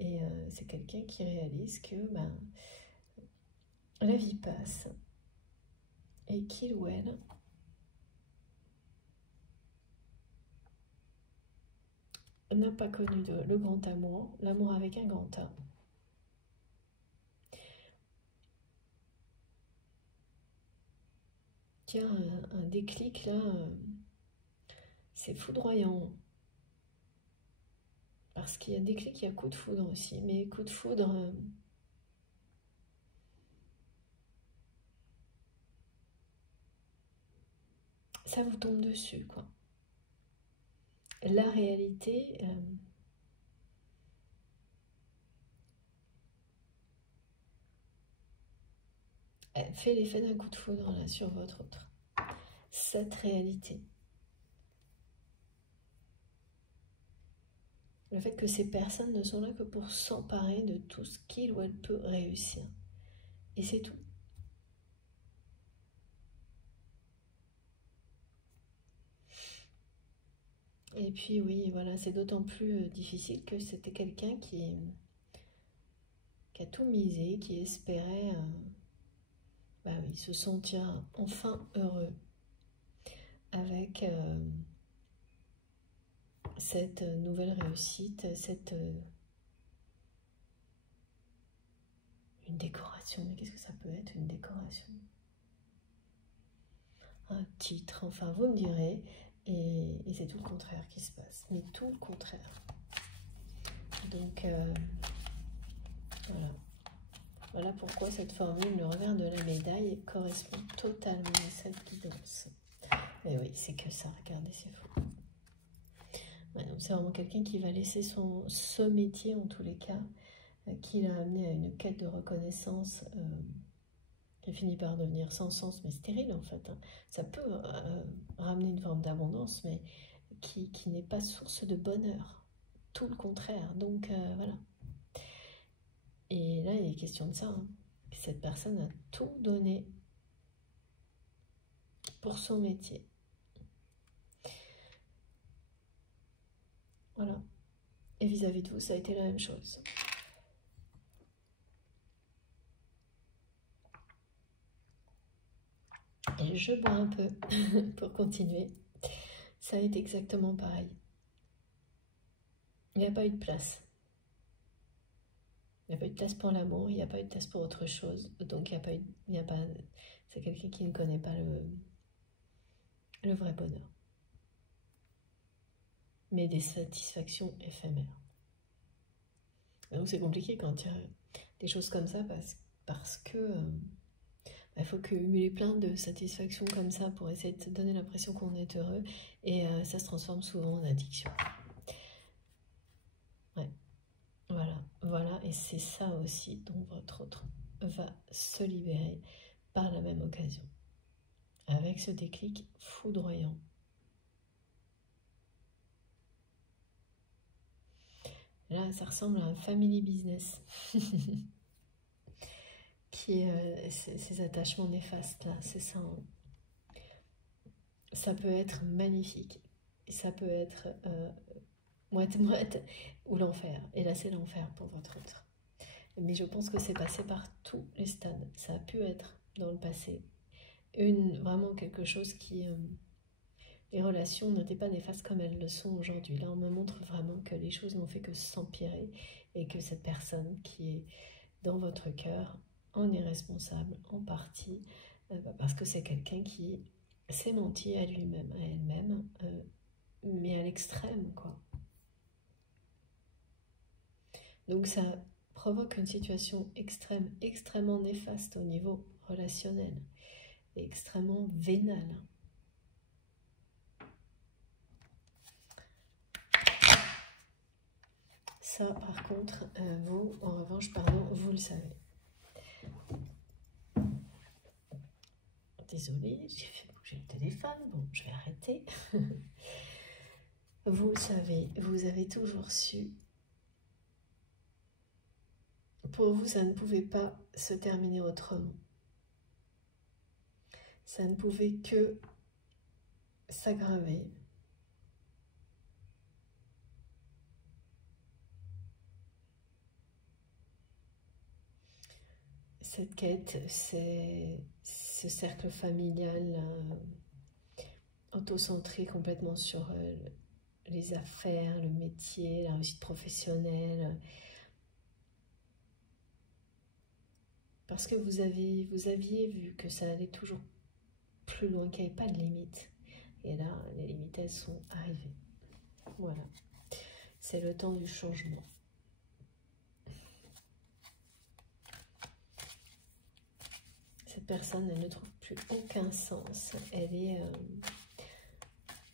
Et c'est quelqu'un qui réalise que ben, la vie passe et qu'il ou elle n'a pas connu le grand amour, l'amour avec un grand A. Qu'il y a un déclic là, c'est foudroyant. Parce qu'il y a déclic, il y a coup de foudre aussi. Mais coup de foudre, ça vous tombe dessus, quoi. La réalité, elle fait l'effet d'un coup de foudre là, sur votre autre. Cette réalité. Le fait que ces personnes ne sont là que pour s'emparer de tout ce qu'il ou elle peut réussir. Et c'est tout. Et puis oui, voilà, c'est d'autant plus difficile que c'était quelqu'un qui a tout misé, qui espérait bah oui, se sentir enfin heureux avec cette nouvelle réussite, cette Une décoration, mais qu'est-ce que ça peut être une décoration? Un titre, enfin vous me direz, et c'est tout le contraire qui se passe, mais tout le contraire. Donc voilà. Voilà pourquoi cette formule, le revers de la médaille, correspond totalement à cette guidance. Mais oui, c'est que ça, regardez, c'est fou. Ouais, donc c'est vraiment quelqu'un qui va laisser ce métier, en tous les cas, qui l'a amené à une quête de reconnaissance qui finit par devenir sans sens, mais stérile en fait. Hein. Ça peut ramener une forme d'abondance, mais qui n'est pas source de bonheur. Tout le contraire. Donc voilà. Et là, il est question de ça. Hein. Cette personne a tout donné pour son métier. Voilà. Et vis-à-vis de vous, ça a été la même chose. Et je bois un peu pour continuer. Ça a été exactement pareil. Il n'y a pas eu de place. Il n'y a pas eu de place pour l'amour, il n'y a pas eu de place pour autre chose. Donc c'est quelqu'un qui ne connaît pas le vrai bonheur. Mais des satisfactions éphémères. Donc c'est compliqué quand il y a des choses comme ça parce que il faut cumuler plein de satisfactions comme ça pour essayer de donner l'impression qu'on est heureux et ça se transforme souvent en addiction. Ouais. Voilà, et c'est ça aussi dont votre autre va se libérer par la même occasion, avec ce déclic foudroyant. Là, ça ressemble à un family business, qui est ces attachements néfastes là, c'est ça. Hein. Ça peut être magnifique, et ça peut être moite-moite ou l'enfer. Et là, c'est l'enfer pour votre autre. Mais je pense que c'est passé par tous les stades. Ça a pu être dans le passé vraiment quelque chose qui... les relations n'étaient pas néfastes comme elles le sont aujourd'hui. Là, on me montre vraiment que les choses n'ont fait que s'empirer et que cette personne qui est dans votre cœur en est responsable en partie parce que c'est quelqu'un qui s'est menti à lui-même, à elle-même, mais à l'extrême, quoi. Donc ça provoque une situation extrêmement néfaste au niveau relationnel, et extrêmement vénale. Ça, par contre, vous, en revanche, pardon, vous le savez. Désolée, j'ai fait bouger le téléphone. Bon, je vais arrêter. Vous le savez, vous avez toujours su. Pour vous, ça ne pouvait pas se terminer autrement. Ça ne pouvait que s'aggraver. Cette quête, c'est ce cercle familial auto-centré complètement sur les affaires, le métier, la réussite professionnelle. Parce que vous aviez vu que ça allait toujours plus loin, qu'il n'y avait pas de limite. Et là, les limites, elles sont arrivées. Voilà. C'est le temps du changement. Cette personne, elle ne trouve plus aucun sens. Elle est...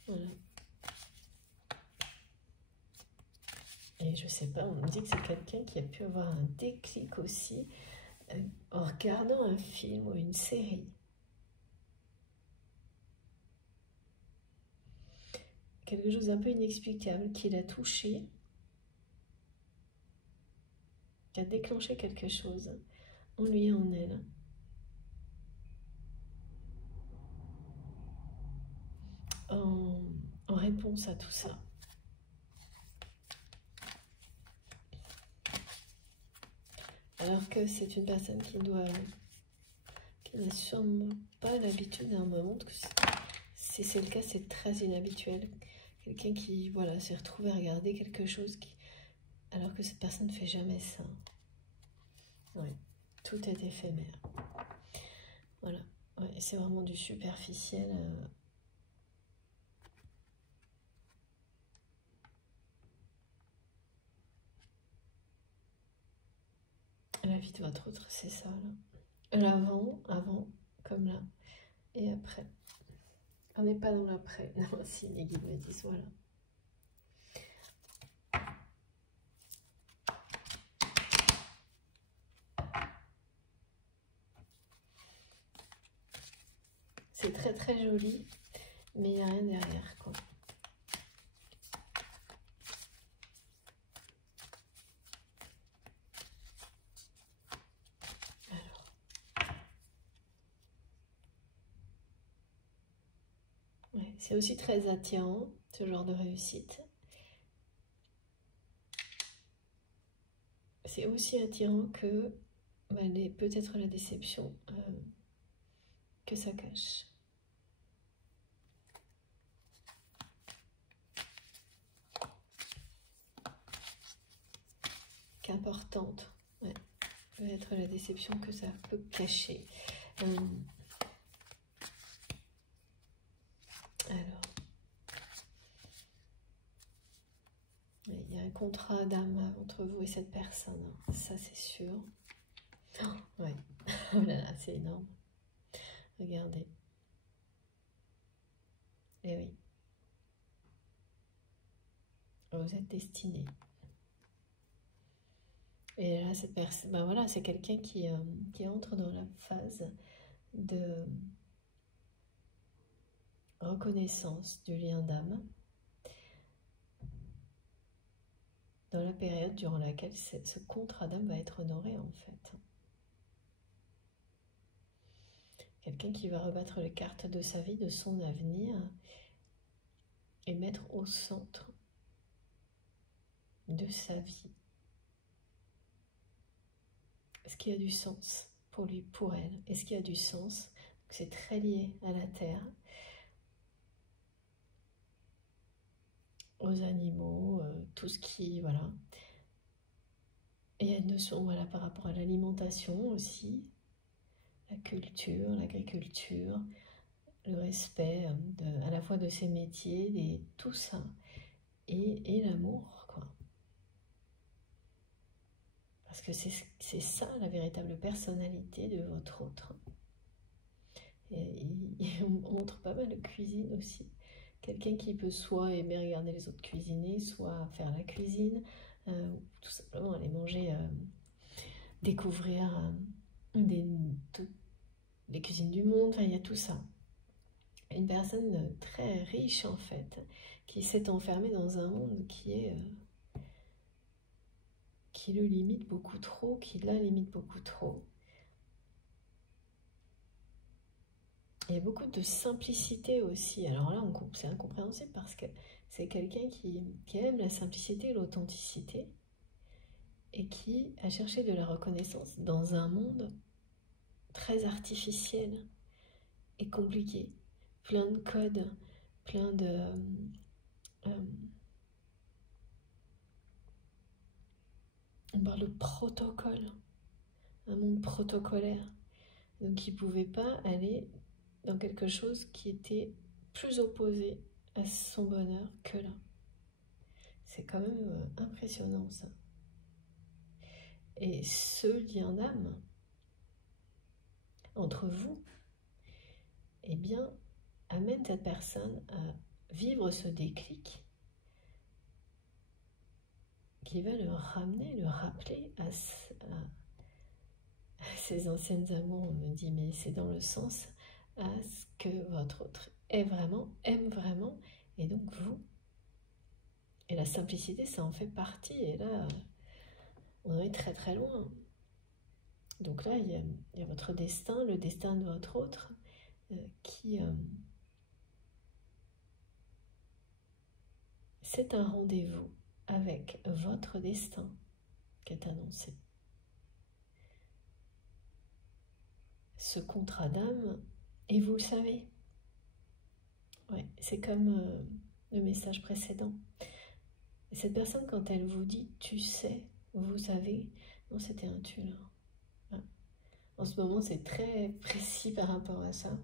voilà. Et je sais pas, on me dit que c'est quelqu'un qui a pu avoir un déclic aussi en regardant un film ou une série. Quelque chose d'un peu inexplicable qui l'a touché, qui a déclenché quelque chose en lui et en elle. En réponse à tout ça. Alors que c'est une personne qui n'a sûrement pas l'habitude, hein, me montre que si c'est le cas, c'est très inhabituel. Quelqu'un qui, voilà, s'est retrouvé à regarder quelque chose alors que cette personne ne fait jamais ça. Ouais. tout est éphémère. Voilà, ouais, c'est vraiment du superficiel. La vie de votre autre, c'est ça, là. L'avant, avant, comme là, et après. On n'est pas dans l'après. Non, si, les guides me disent, voilà. C'est très très joli, mais il n'y a rien derrière, quoi. Ouais, c'est aussi très attirant, ce genre de réussite. C'est aussi attirant que peut-être la déception que ça cache. Qu'importante, ouais. Peut-être la déception que ça peut cacher. Alors, il y a un contrat d'âme entre vous et cette personne, hein. Ça c'est sûr. Oh, ouais, oh là là, c'est énorme. Regardez. Eh oui. Vous êtes destiné. Et là, cette personne, ben voilà, c'est quelqu'un qui entre dans la phase de reconnaissance du lien d'âme, dans la période durant laquelle ce contrat d'âme va être honoré, en fait. Quelqu'un qui va rebattre les cartes de sa vie, de son avenir, et mettre au centre de sa vie ce qui a du sens pour lui, pour elle, et ce qui a du sens. C'est très lié à la terre, aux animaux, tout ce qui, voilà. Et il y a une notion, voilà, par rapport à l'alimentation aussi, la culture, l'agriculture, le respect à la fois de ses métiers, tout ça, et l'amour, quoi. Parce que c'est ça la véritable personnalité de votre autre. Et on montre pas mal de cuisine aussi. Quelqu'un qui peut soit aimer regarder les autres cuisiner, soit faire la cuisine, tout simplement aller manger, découvrir les cuisines du monde, enfin il y a tout ça. Une personne très riche en fait, qui s'est enfermée dans un monde qui le limite beaucoup trop, qui la limite beaucoup trop. Il y a beaucoup de simplicité aussi. Alors là, c'est incompréhensible parce que c'est quelqu'un qui aime la simplicité et l'authenticité et qui a cherché de la reconnaissance dans un monde très artificiel et compliqué. Plein de codes, plein de... on parle de protocole, un monde protocolaire. Donc il ne pouvait pas aller dans quelque chose qui était plus opposé à son bonheur que là. C'est quand même impressionnant ça. Et ce lien d'âme entre vous, eh bien, amène cette personne à vivre ce déclic qui va le ramener, le rappeler à ses anciennes amours. On me dit, mais c'est dans le sens à ce que votre autre aime vraiment, et donc vous. Et la simplicité, ça en fait partie, et là, on en est très très loin. Donc là, il y a votre destin, le destin de votre autre, qui... c'est un rendez-vous avec votre destin qui est annoncé. Ce contrat d'âme, et vous le savez. Ouais, c'est comme le message précédent. Et cette personne, quand elle vous dit « tu sais », vous savez, non, c'était un tu là. Ouais. En ce moment, c'est très précis par rapport à ça.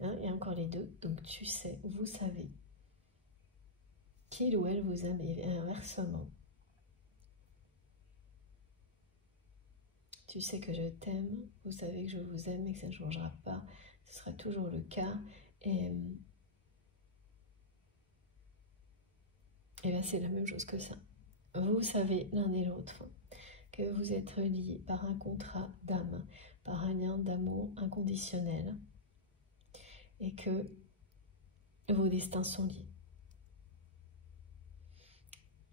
Hein, et encore les deux. Donc tu sais, vous savez qu'il ou elle vous aime et inversement. Tu sais que je t'aime, vous savez que je vous aime et que ça ne changera pas. Ce sera toujours le cas. Et bien c'est la même chose que ça. Vous savez l'un et l'autre que vous êtes liés par un contrat d'âme, par un lien d'amour inconditionnel et que vos destins sont liés.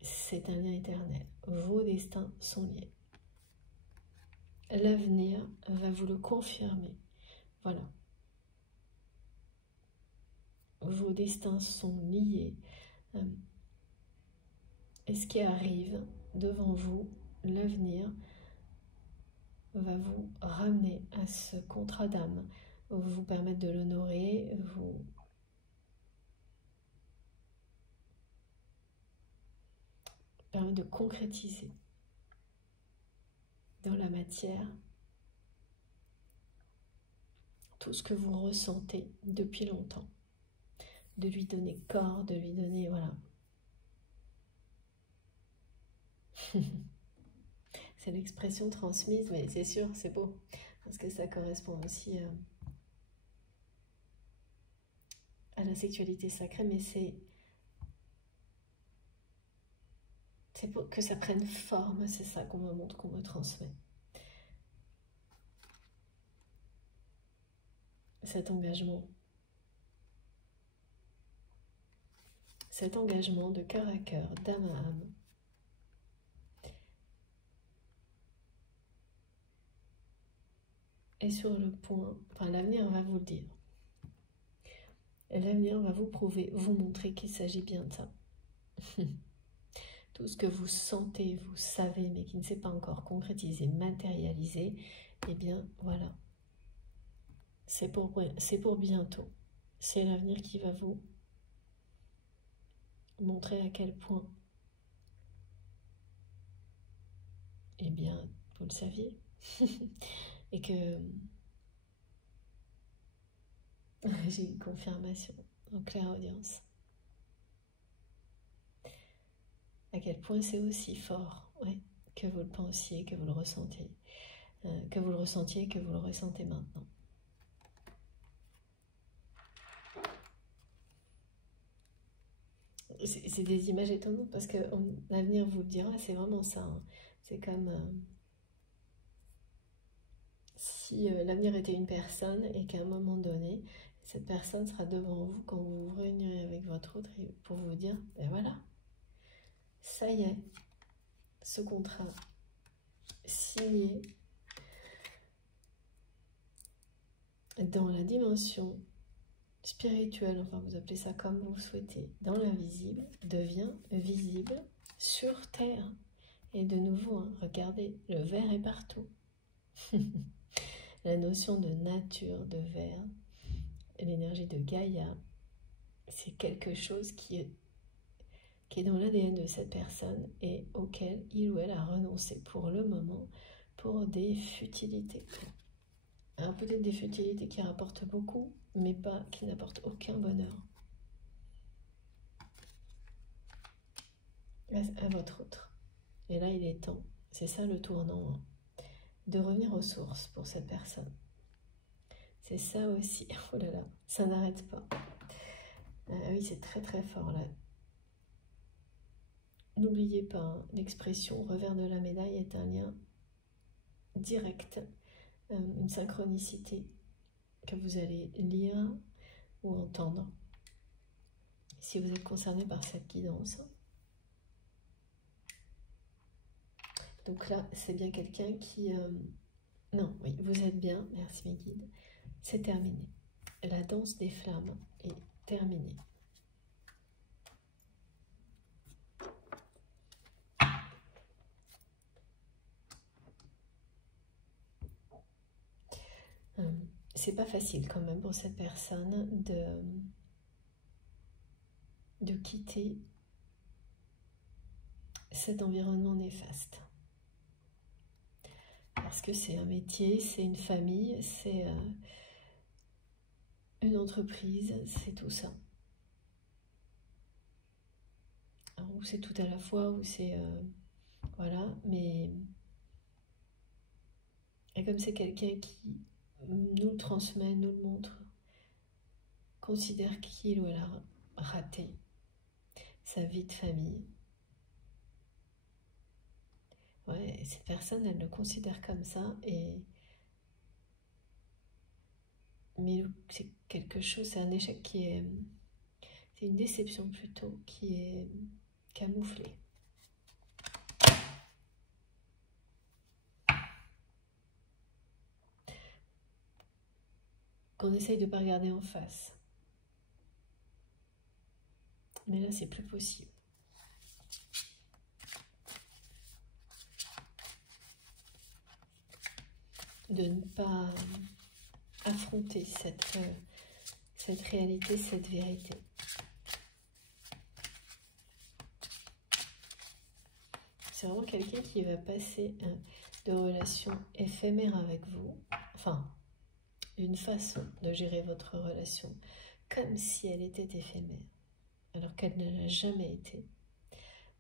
C'est un lien éternel. Vos destins sont liés. L'avenir va vous le confirmer. Voilà. Vos destins sont liés. Et ce qui arrive devant vous, l'avenir, va vous ramener à ce contrat d'âme, vous permettre de l'honorer, vous permettre de concrétiser dans la matière tout ce que vous ressentez depuis longtemps, de lui donner corps, de lui donner, voilà. C'est l'expression transmise, mais c'est sûr, c'est beau, parce que ça correspond aussi à la sexualité sacrée, mais c'est pour que ça prenne forme, c'est ça qu'on me montre, qu'on me transmet. Cet engagement de cœur à cœur, d'âme à âme, est sur le point, enfin l'avenir va vous le dire. L'avenir va vous prouver, vous montrer qu'il s'agit bien de ça. Tout ce que vous sentez, vous savez, mais qui ne s'est pas encore concrétisé, matérialisé, eh bien voilà, c'est pour bientôt. C'est l'avenir qui va vous montrer à quel point, eh bien, vous le saviez, et que j'ai une confirmation en clairaudience. À quel point c'est aussi fort, ouais, que vous le pensiez, que vous le ressentiez, que vous le ressentiez, que vous le ressentez maintenant. C'est des images étonnantes parce que l'avenir vous le dira, c'est vraiment ça. Hein. C'est comme si l'avenir était une personne et qu'à un moment donné, cette personne sera devant vous quand vous vous réunirez avec votre autre pour vous dire, ben voilà, ça y est, ce contrat signé dans la dimension spirituelle, enfin vous appelez ça comme vous souhaitez, dans l'invisible, devient visible sur Terre. Et de nouveau, hein, regardez, le vert est partout. La notion de nature, de vert, l'énergie de Gaïa, c'est quelque chose qui est dans l'ADN de cette personne et auquel il ou elle a renoncé pour le moment pour des futilités. Alors peut-être des futilités qui rapportent beaucoup, mais pas qui n'apportent aucun bonheur à votre autre. Et là, il est temps, c'est ça le tournant, hein, de revenir aux sources pour cette personne. C'est ça aussi, oh là là, ça n'arrête pas. Oui, c'est très très fort là. N'oubliez pas, hein, l'expression revers de la médaille est un lien direct, une synchronicité que vous allez lire ou entendre si vous êtes concerné par cette guidance. Donc là, c'est bien quelqu'un qui... Non, oui, vous êtes bien, merci mes guides. C'est terminé. La danse des flammes est terminée. C'est pas facile quand même pour cette personne de quitter cet environnement néfaste. Parce que c'est un métier, c'est une famille, c'est une entreprise, c'est tout ça. Alors, ou c'est tout à la fois, ou c'est... voilà, mais... Et comme c'est quelqu'un qui nous le transmet, nous le montre, considère qu'il ou elle a raté sa vie de famille. Ouais, cette personne, elle le considère comme ça, mais c'est quelque chose, c'est un échec qui est... C'est une déception plutôt, qui est camouflée. Qu'on essaye de ne pas regarder en face. Mais là, c'est plus possible. De ne pas affronter cette réalité, cette vérité. C'est vraiment quelqu'un qui va passer de relations éphémères avec vous, enfin, une façon de gérer votre relation comme si elle était éphémère, alors qu'elle ne l'a jamais été,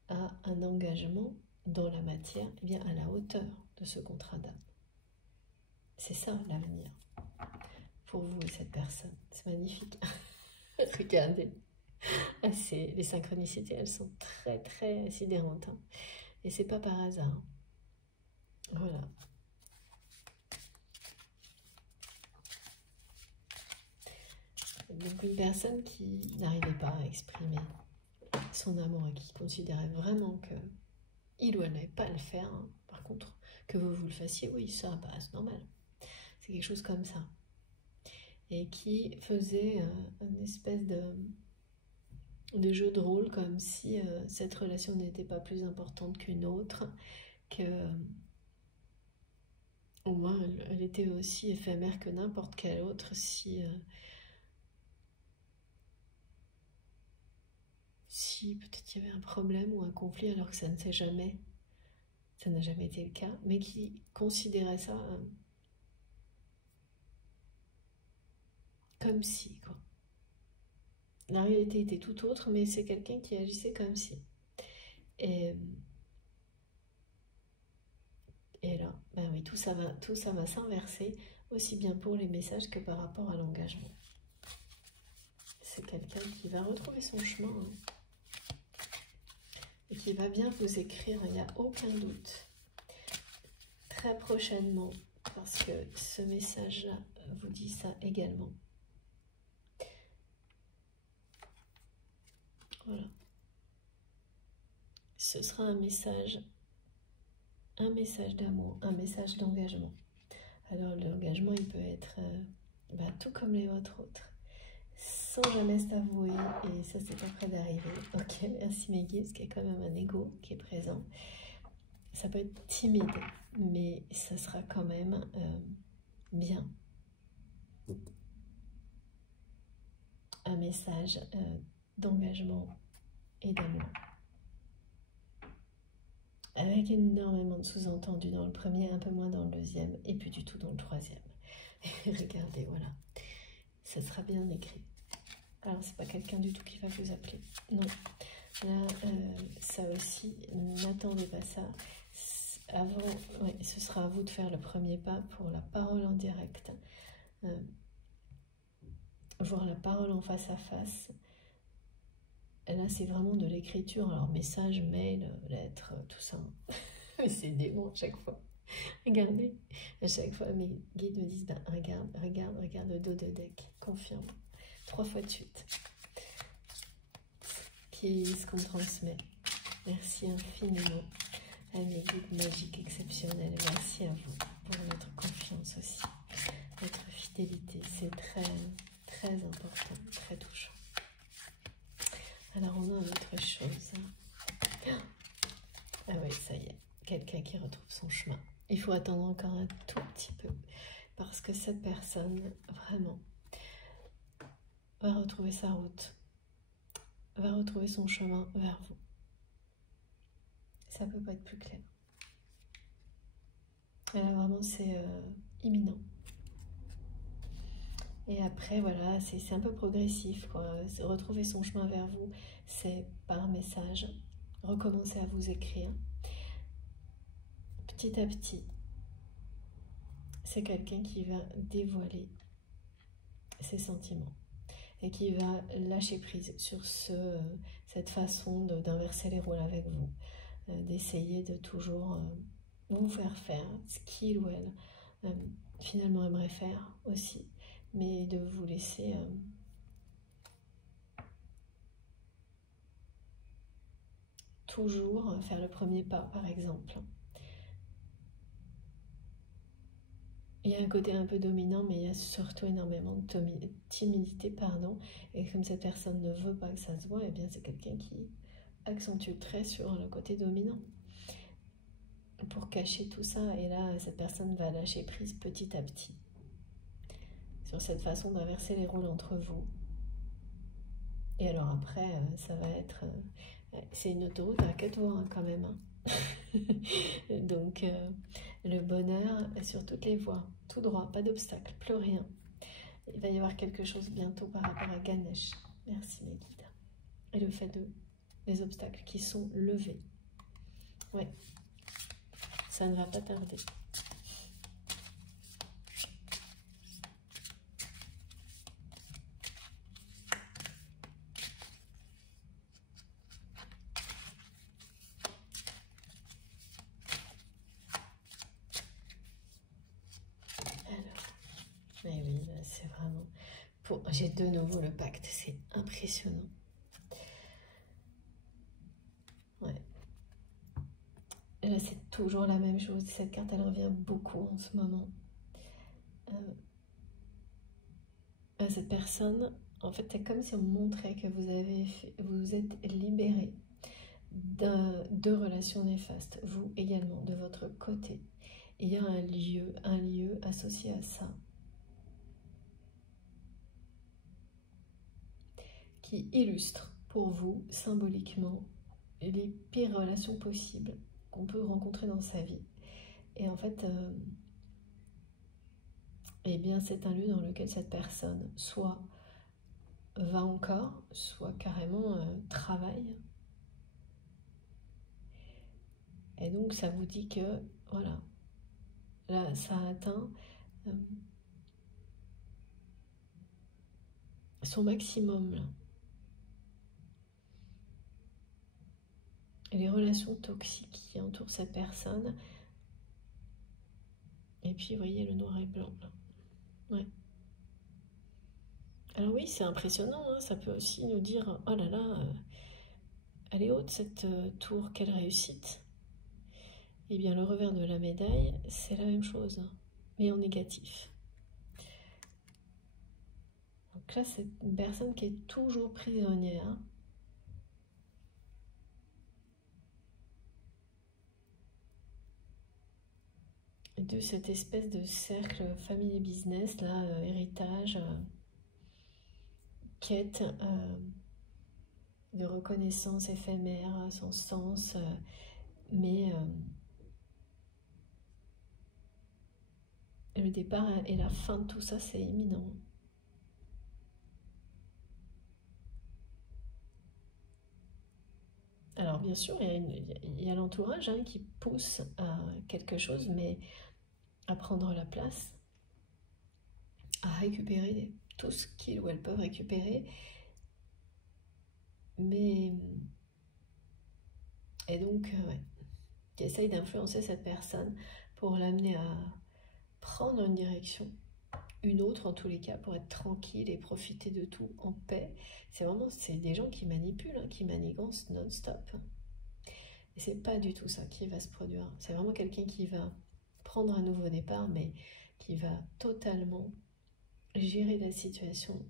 à un engagement dans la matière, eh bien à la hauteur de ce contrat d'âme. C'est ça l'avenir pour vous et cette personne. C'est magnifique. Regardez. Les synchronicités, elles sont très très sidérantes. Hein. Et c'est pas par hasard. Voilà. Donc une personne qui n'arrivait pas à exprimer son amour et qui considérait vraiment que il ou elle n'avait pas à le faire. Hein. Par contre, que vous le fassiez, oui, ça, bah, c'est normal. C'est quelque chose comme ça. Et qui faisait une espèce de jeu de rôle comme si cette relation n'était pas plus importante qu'une autre, que au moins elle était aussi éphémère que n'importe quelle autre si peut-être il y avait un problème ou un conflit alors que ça n'a jamais été le cas, mais qui considérait ça comme si, quoi. La réalité était tout autre, mais c'est quelqu'un qui agissait comme si. Et là, ben oui, tout ça va s'inverser, aussi bien pour les messages que par rapport à l'engagement. C'est quelqu'un qui va retrouver son chemin hein, et qui va bien vous écrire, il n'y a aucun doute, très prochainement, parce que ce message-là vous dit ça également. Voilà. Ce sera un message d'amour, un message d'engagement. Alors l'engagement, il peut être tout comme les autres, sans jamais s'avouer, et ça c'est pas près d'arriver. Ok, merci mes guides, parce qu'il y a quand même un ego qui est présent. Ça peut être timide, mais ça sera quand même bien. Un message d'engagement et d'amour. Avec énormément de sous-entendus dans le premier, un peu moins dans le deuxième, et plus du tout dans le troisième. Regardez, voilà. Ça sera bien écrit. Alors, c'est pas quelqu'un du tout qui va vous appeler. Non. Là, ça aussi, n'attendez pas ça. Avant, ouais, ce sera à vous de faire le premier pas pour la parole en direct. Voir la parole en face à face. Et là, c'est vraiment de l'écriture. Alors, message, mail, lettres, tout ça. Mais c'est démon à chaque fois. Regardez. À chaque fois, mes guides me disent, ben, regarde le dos de deck. Confirme. 3 fois de suite. Qui est ce qu'on transmet. Merci infiniment à mes guides magiques exceptionnels. Merci à vous pour votre confiance aussi. Votre fidélité, c'est très, très important, très touchant. Alors, on a autre chose. Ah oui, ça y est. Quelqu'un qui retrouve son chemin. Il faut attendre encore un tout petit peu. Parce que cette personne, vraiment, va retrouver sa route. Va retrouver son chemin vers vous. Ça peut pas être plus clair. Et là, vraiment, c'est imminent. Et après, voilà, c'est un peu progressif, quoi. Retrouver son chemin vers vous, c'est par message. Recommencer à vous écrire. Petit à petit, c'est quelqu'un qui va dévoiler ses sentiments et qui va lâcher prise sur cette façon d'inverser les rôles avec vous, d'essayer de toujours vous faire ce qu'il ou elle finalement aimerait faire aussi, mais de vous laisser toujours faire le premier pas, par exemple. Il y a un côté un peu dominant, mais il y a surtout énormément de timidité, pardon. Et comme cette personne ne veut pas que ça se voit, eh bien c'est quelqu'un qui accentue très sur le côté dominant pour cacher tout ça. Et là, cette personne va lâcher prise petit à petit sur cette façon d'inverser les rôles entre vous. Et alors après, ça va être... c'est une autoroute à 4 voies quand même. Hein. Donc, le bonheur est sur toutes les voies, tout droit, pas d'obstacle, plus rien. Il va y avoir quelque chose bientôt par rapport à Ganesh. Merci mes guides. Et le fait des obstacles qui sont levés. Ouais, ça ne va pas tarder. Mais oui, c'est vraiment... J'ai de nouveau le pacte, c'est impressionnant. Ouais. Et là, c'est toujours la même chose. Cette carte, elle revient beaucoup en ce moment. Cette personne, en fait, c'est comme si on montrait que vous êtes libéré de relations néfastes, vous également, de votre côté. Il y a un lieu associé à ça, qui illustre pour vous symboliquement les pires relations possibles qu'on peut rencontrer dans sa vie. Et en fait, eh bien, c'est un lieu dans lequel cette personne soit va encore, soit carrément travaille. Et donc, ça vous dit que, voilà, là, ça a atteint son maximum, là. Et les relations toxiques qui entourent cette personne. Et puis, vous voyez le noir et blanc, là. Ouais. Alors oui, c'est impressionnant, hein, ça peut aussi nous dire, oh là là, elle est haute cette tour, quelle réussite. Eh bien, le revers de la médaille, c'est la même chose, hein, mais en négatif. Donc là, c'est une personne qui est toujours prisonnière. De cette espèce de cercle famille business, là, héritage, quête de reconnaissance éphémère, sans sens, mais le départ et la fin de tout ça, c'est imminent. Alors bien sûr, il y a l'entourage hein, qui pousse à quelque chose, mais à prendre la place, à récupérer tout ce qu'ils ou elles peuvent récupérer. Mais... Et donc, ouais, qui essaye d'influencer cette personne pour l'amener à prendre une direction, une autre en tous les cas, pour être tranquille et profiter de tout en paix. C'est des gens qui manipulent, hein, qui manigancent non-stop. Et c'est pas du tout ça qui va se produire. C'est vraiment quelqu'un qui va prendre un nouveau départ, mais qui va totalement gérer la situation.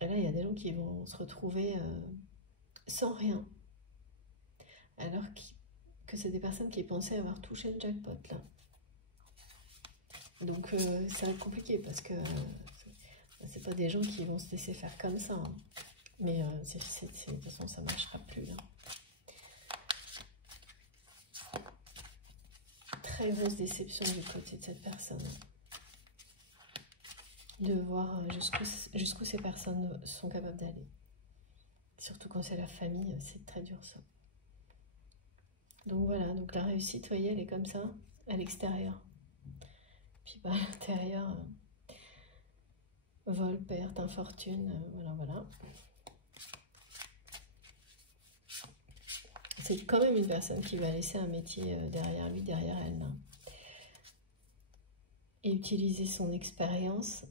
Et là, il y a des gens qui vont se retrouver sans rien. Alors que c'est des personnes qui pensaient avoir touché le jackpot, là. Donc, ça va être compliqué, parce que c'est pas des gens qui vont se laisser faire comme ça. Hein. Mais de toute façon, ça marchera plus, là. très grosse déception du côté de cette personne. De voir jusqu'où ces personnes sont capables d'aller. Surtout quand c'est la famille, c'est très dur ça. Donc voilà, donc la réussite, vous voyez, elle est comme ça, à l'extérieur. Puis bah, à l'intérieur, vol, perte, infortune, voilà. C'est quand même une personne qui va laisser un métier derrière lui, derrière elle. Hein. Et utiliser son expérience,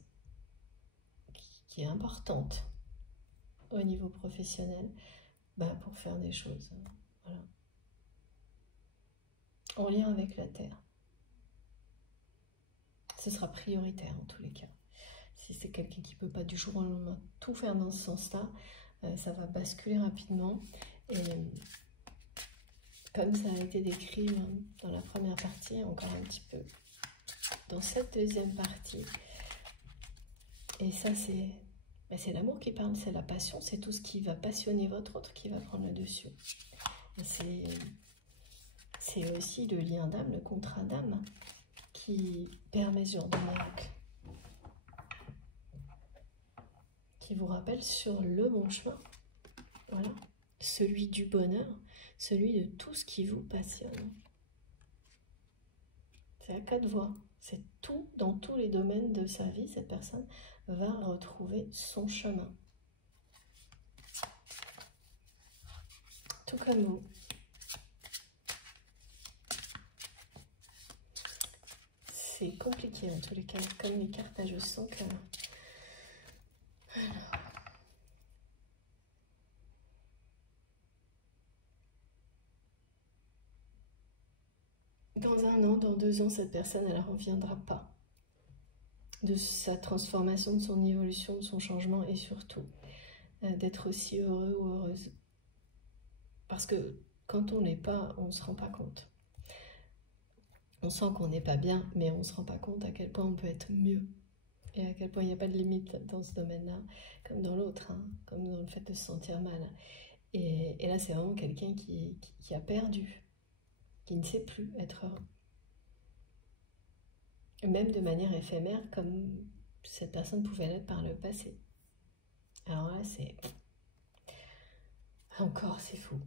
qui est importante au niveau professionnel, bah, pour faire des choses. Voilà. En lien avec la Terre. Ce sera prioritaire en tous les cas. Si c'est quelqu'un qui ne peut pas du jour au lendemain tout faire dans ce sens-là, ça va basculer rapidement. Et comme ça a été décrit dans la première partie, encore un petit peu dans cette deuxième partie, et ça c'est l'amour qui parle, c'est la passion, c'est tout ce qui va passionner votre autre qui va prendre le dessus. C'est aussi le lien d'âme, le contrat d'âme qui permet ce genre de miracle. Qui vous rappelle sur le bon chemin, voilà, celui du bonheur, celui de tout ce qui vous passionne. C'est à 4 voies, c'est tout, dans tous les domaines de sa vie, cette personne va retrouver son chemin. Tout comme vous. C'est compliqué en tous les cas, comme les cartes, je sens que... Alors... Dans 1 an, dans 2 ans, cette personne, elle ne reviendra pas de sa transformation, de son évolution, de son changement et surtout d'être aussi heureux ou heureuse. Parce que quand on n'est pas, on ne se rend pas compte. On sent qu'on n'est pas bien, mais on ne se rend pas compte à quel point on peut être mieux. Et à quel point il n'y a pas de limite dans ce domaine-là, comme dans l'autre, hein, comme dans le fait de se sentir mal. Et là, c'est vraiment quelqu'un qui a perdu, qui ne sait plus être heureux. Même de manière éphémère, comme cette personne pouvait l'être par le passé. Alors là, c'est... Encore, c'est fou.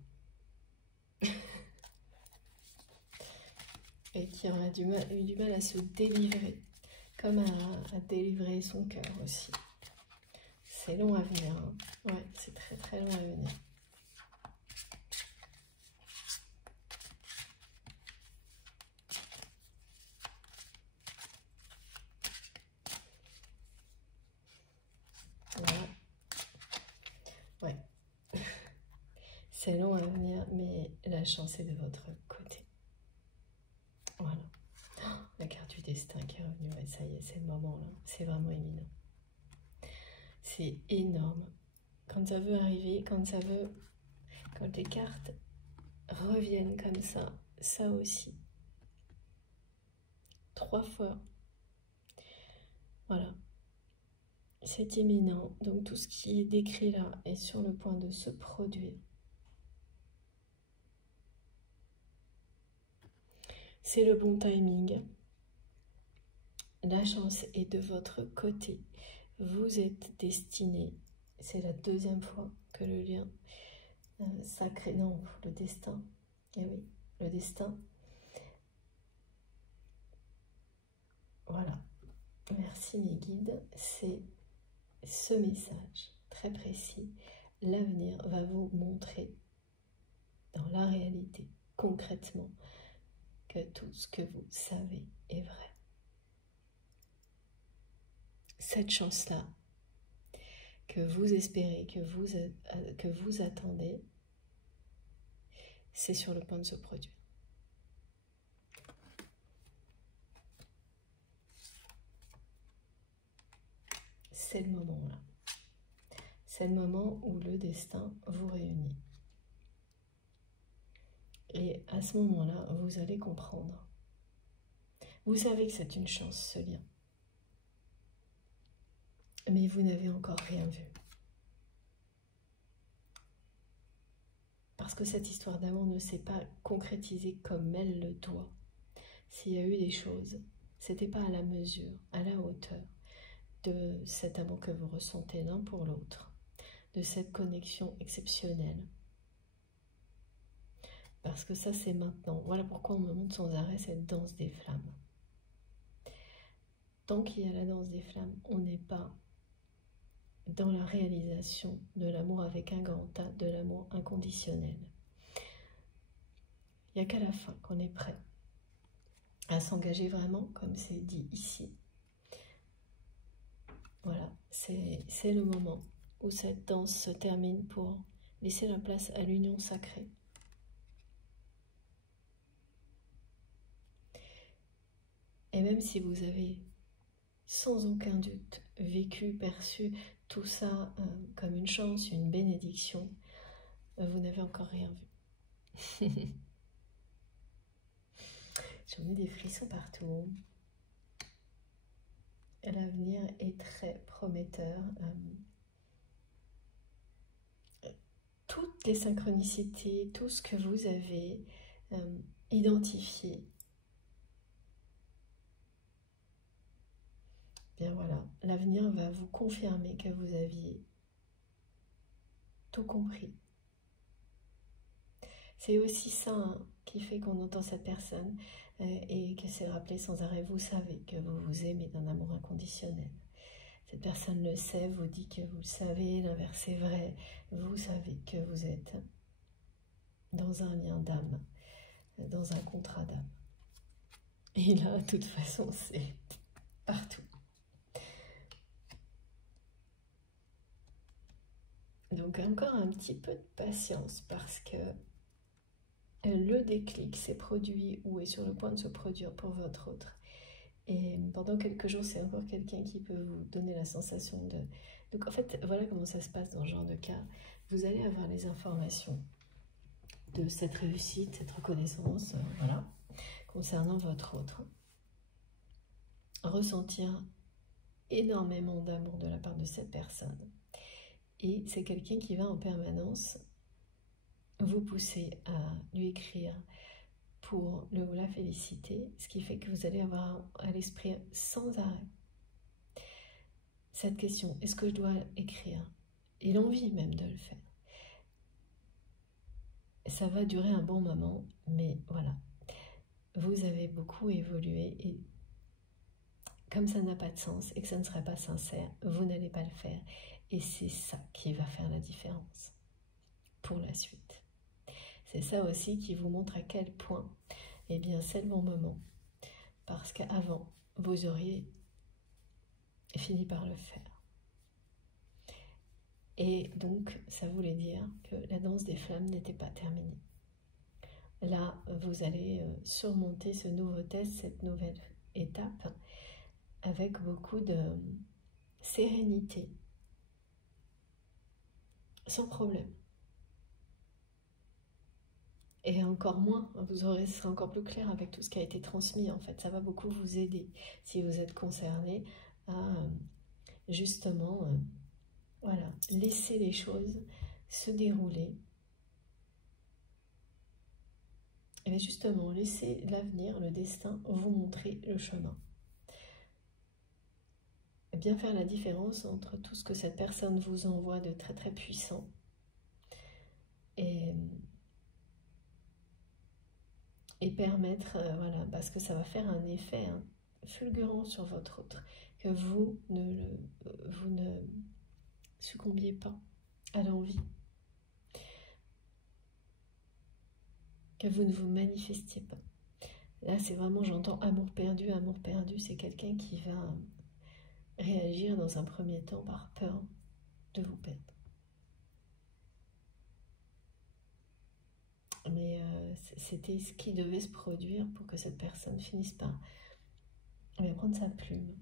Et qui aura eu du mal à se délivrer, comme à délivrer son cœur aussi. C'est long à venir, hein. Ouais, c'est très très long à venir. Voilà. Ouais. C'est long à venir, mais la chance est de votre côté. Voilà. La carte du destin qui est revenue, ouais, ça y est, c'est le moment là. C'est vraiment éminent. C'est énorme. Quand ça veut arriver, quand les cartes reviennent comme ça aussi. 3 fois. Voilà. C'est imminent. Donc tout ce qui est décrit là est sur le point de se produire. C'est le bon timing. La chance est de votre côté. Vous êtes destiné. C'est la 2e fois que le lien sacré, non, le destin. Eh oui, le destin. Voilà. Merci mes guides. C'est ce message très précis. L'avenir va vous montrer dans la réalité, concrètement, que tout ce que vous savez est vrai. Cette chance-là, que vous espérez, que vous attendez, c'est sur le point de se produire. C'est le moment là. C'est le moment où le destin vous réunit. Et à ce moment-là, vous allez comprendre. Vous savez que c'est une chance, ce lien. Mais vous n'avez encore rien vu. Parce que cette histoire d'amour ne s'est pas concrétisée comme elle le doit. s'il y a eu des choses, c'était pas à la mesure, à la hauteur de cet amour que vous ressentez l'un pour l'autre, de cette connexion exceptionnelle. Parce que ça, c'est maintenant. Voilà pourquoi on me montre sans arrêt cette danse des flammes. Tant qu'il y a la danse des flammes, on n'est pas dans la réalisation de l'amour avec un grand A, de l'amour inconditionnel. Il n'y a qu'à la fin qu'on est prêt à s'engager vraiment, comme c'est dit ici. Voilà, c'est le moment où cette danse se termine pour laisser la place à l'union sacrée. Et même si vous avez sans aucun doute vécu, perçu tout ça comme une chance, une bénédiction, vous n'avez encore rien vu. J'en ai des frissons partout. L'avenir est très prometteur. Toutes les synchronicités, tout ce que vous avez identifié, bien voilà, l'avenir va vous confirmer que vous aviez tout compris. C'est aussi ça hein, qui fait qu'on entend cette personne et que c'est rappelé sans arrêt. Vous savez que vous vous aimez d'un amour inconditionnel. Cette personne le sait, vous dit que vous le savez, l'inverse est vrai. Vous savez que vous êtes dans un lien d'âme, dans un contrat d'âme. Et là, de toute façon, c'est partout. Donc encore un petit peu de patience parce que le déclic s'est produit ou est sur le point de se produire pour votre autre. Et pendant quelques jours, c'est encore quelqu'un qui peut vous donner la sensation de... Donc en fait, voilà comment ça se passe dans ce genre de cas. Vous allez avoir les informations de cette réussite, cette reconnaissance, voilà, concernant votre autre. Ressentir énormément d'amour de la part de cette personne. Et c'est quelqu'un qui va en permanence vous pousser à lui écrire pour le ou la féliciter, ce qui fait que vous allez avoir à l'esprit sans arrêt cette question, est-ce que je dois écrire? Et l'envie même de le faire. Ça va durer un bon moment, mais voilà, vous avez beaucoup évolué et comme ça n'a pas de sens et que ça ne serait pas sincère, vous n'allez pas le faire. Et c'est ça qui va faire la différence pour la suite. C'est ça aussi qui vous montre à quel point, eh bien, c'est le bon moment. Parce qu'avant, vous auriez fini par le faire. Et donc, ça voulait dire que la danse des flammes n'était pas terminée. Là, vous allez surmonter ce nouveau test, cette nouvelle étape, avec beaucoup de sérénité, sans problème. Et encore moins, vous serez encore plus clair avec tout ce qui a été transmis. En fait, ça va beaucoup vous aider si vous êtes concerné à justement, voilà, laisser les choses se dérouler. Et bien justement, laissez l'avenir, le destin, vous montrer le chemin. Et bien faire la différence entre tout ce que cette personne vous envoie de très très puissant et permettre, voilà, parce que ça va faire un effet fulgurant sur votre autre, que vous ne succombiez pas à l'envie, que vous ne vous manifestiez pas. Là, c'est vraiment, j'entends amour perdu, c'est quelqu'un qui va réagir dans un premier temps par peur de vous perdre. Mais c'était ce qui devait se produire pour que cette personne finisse par prendre sa plume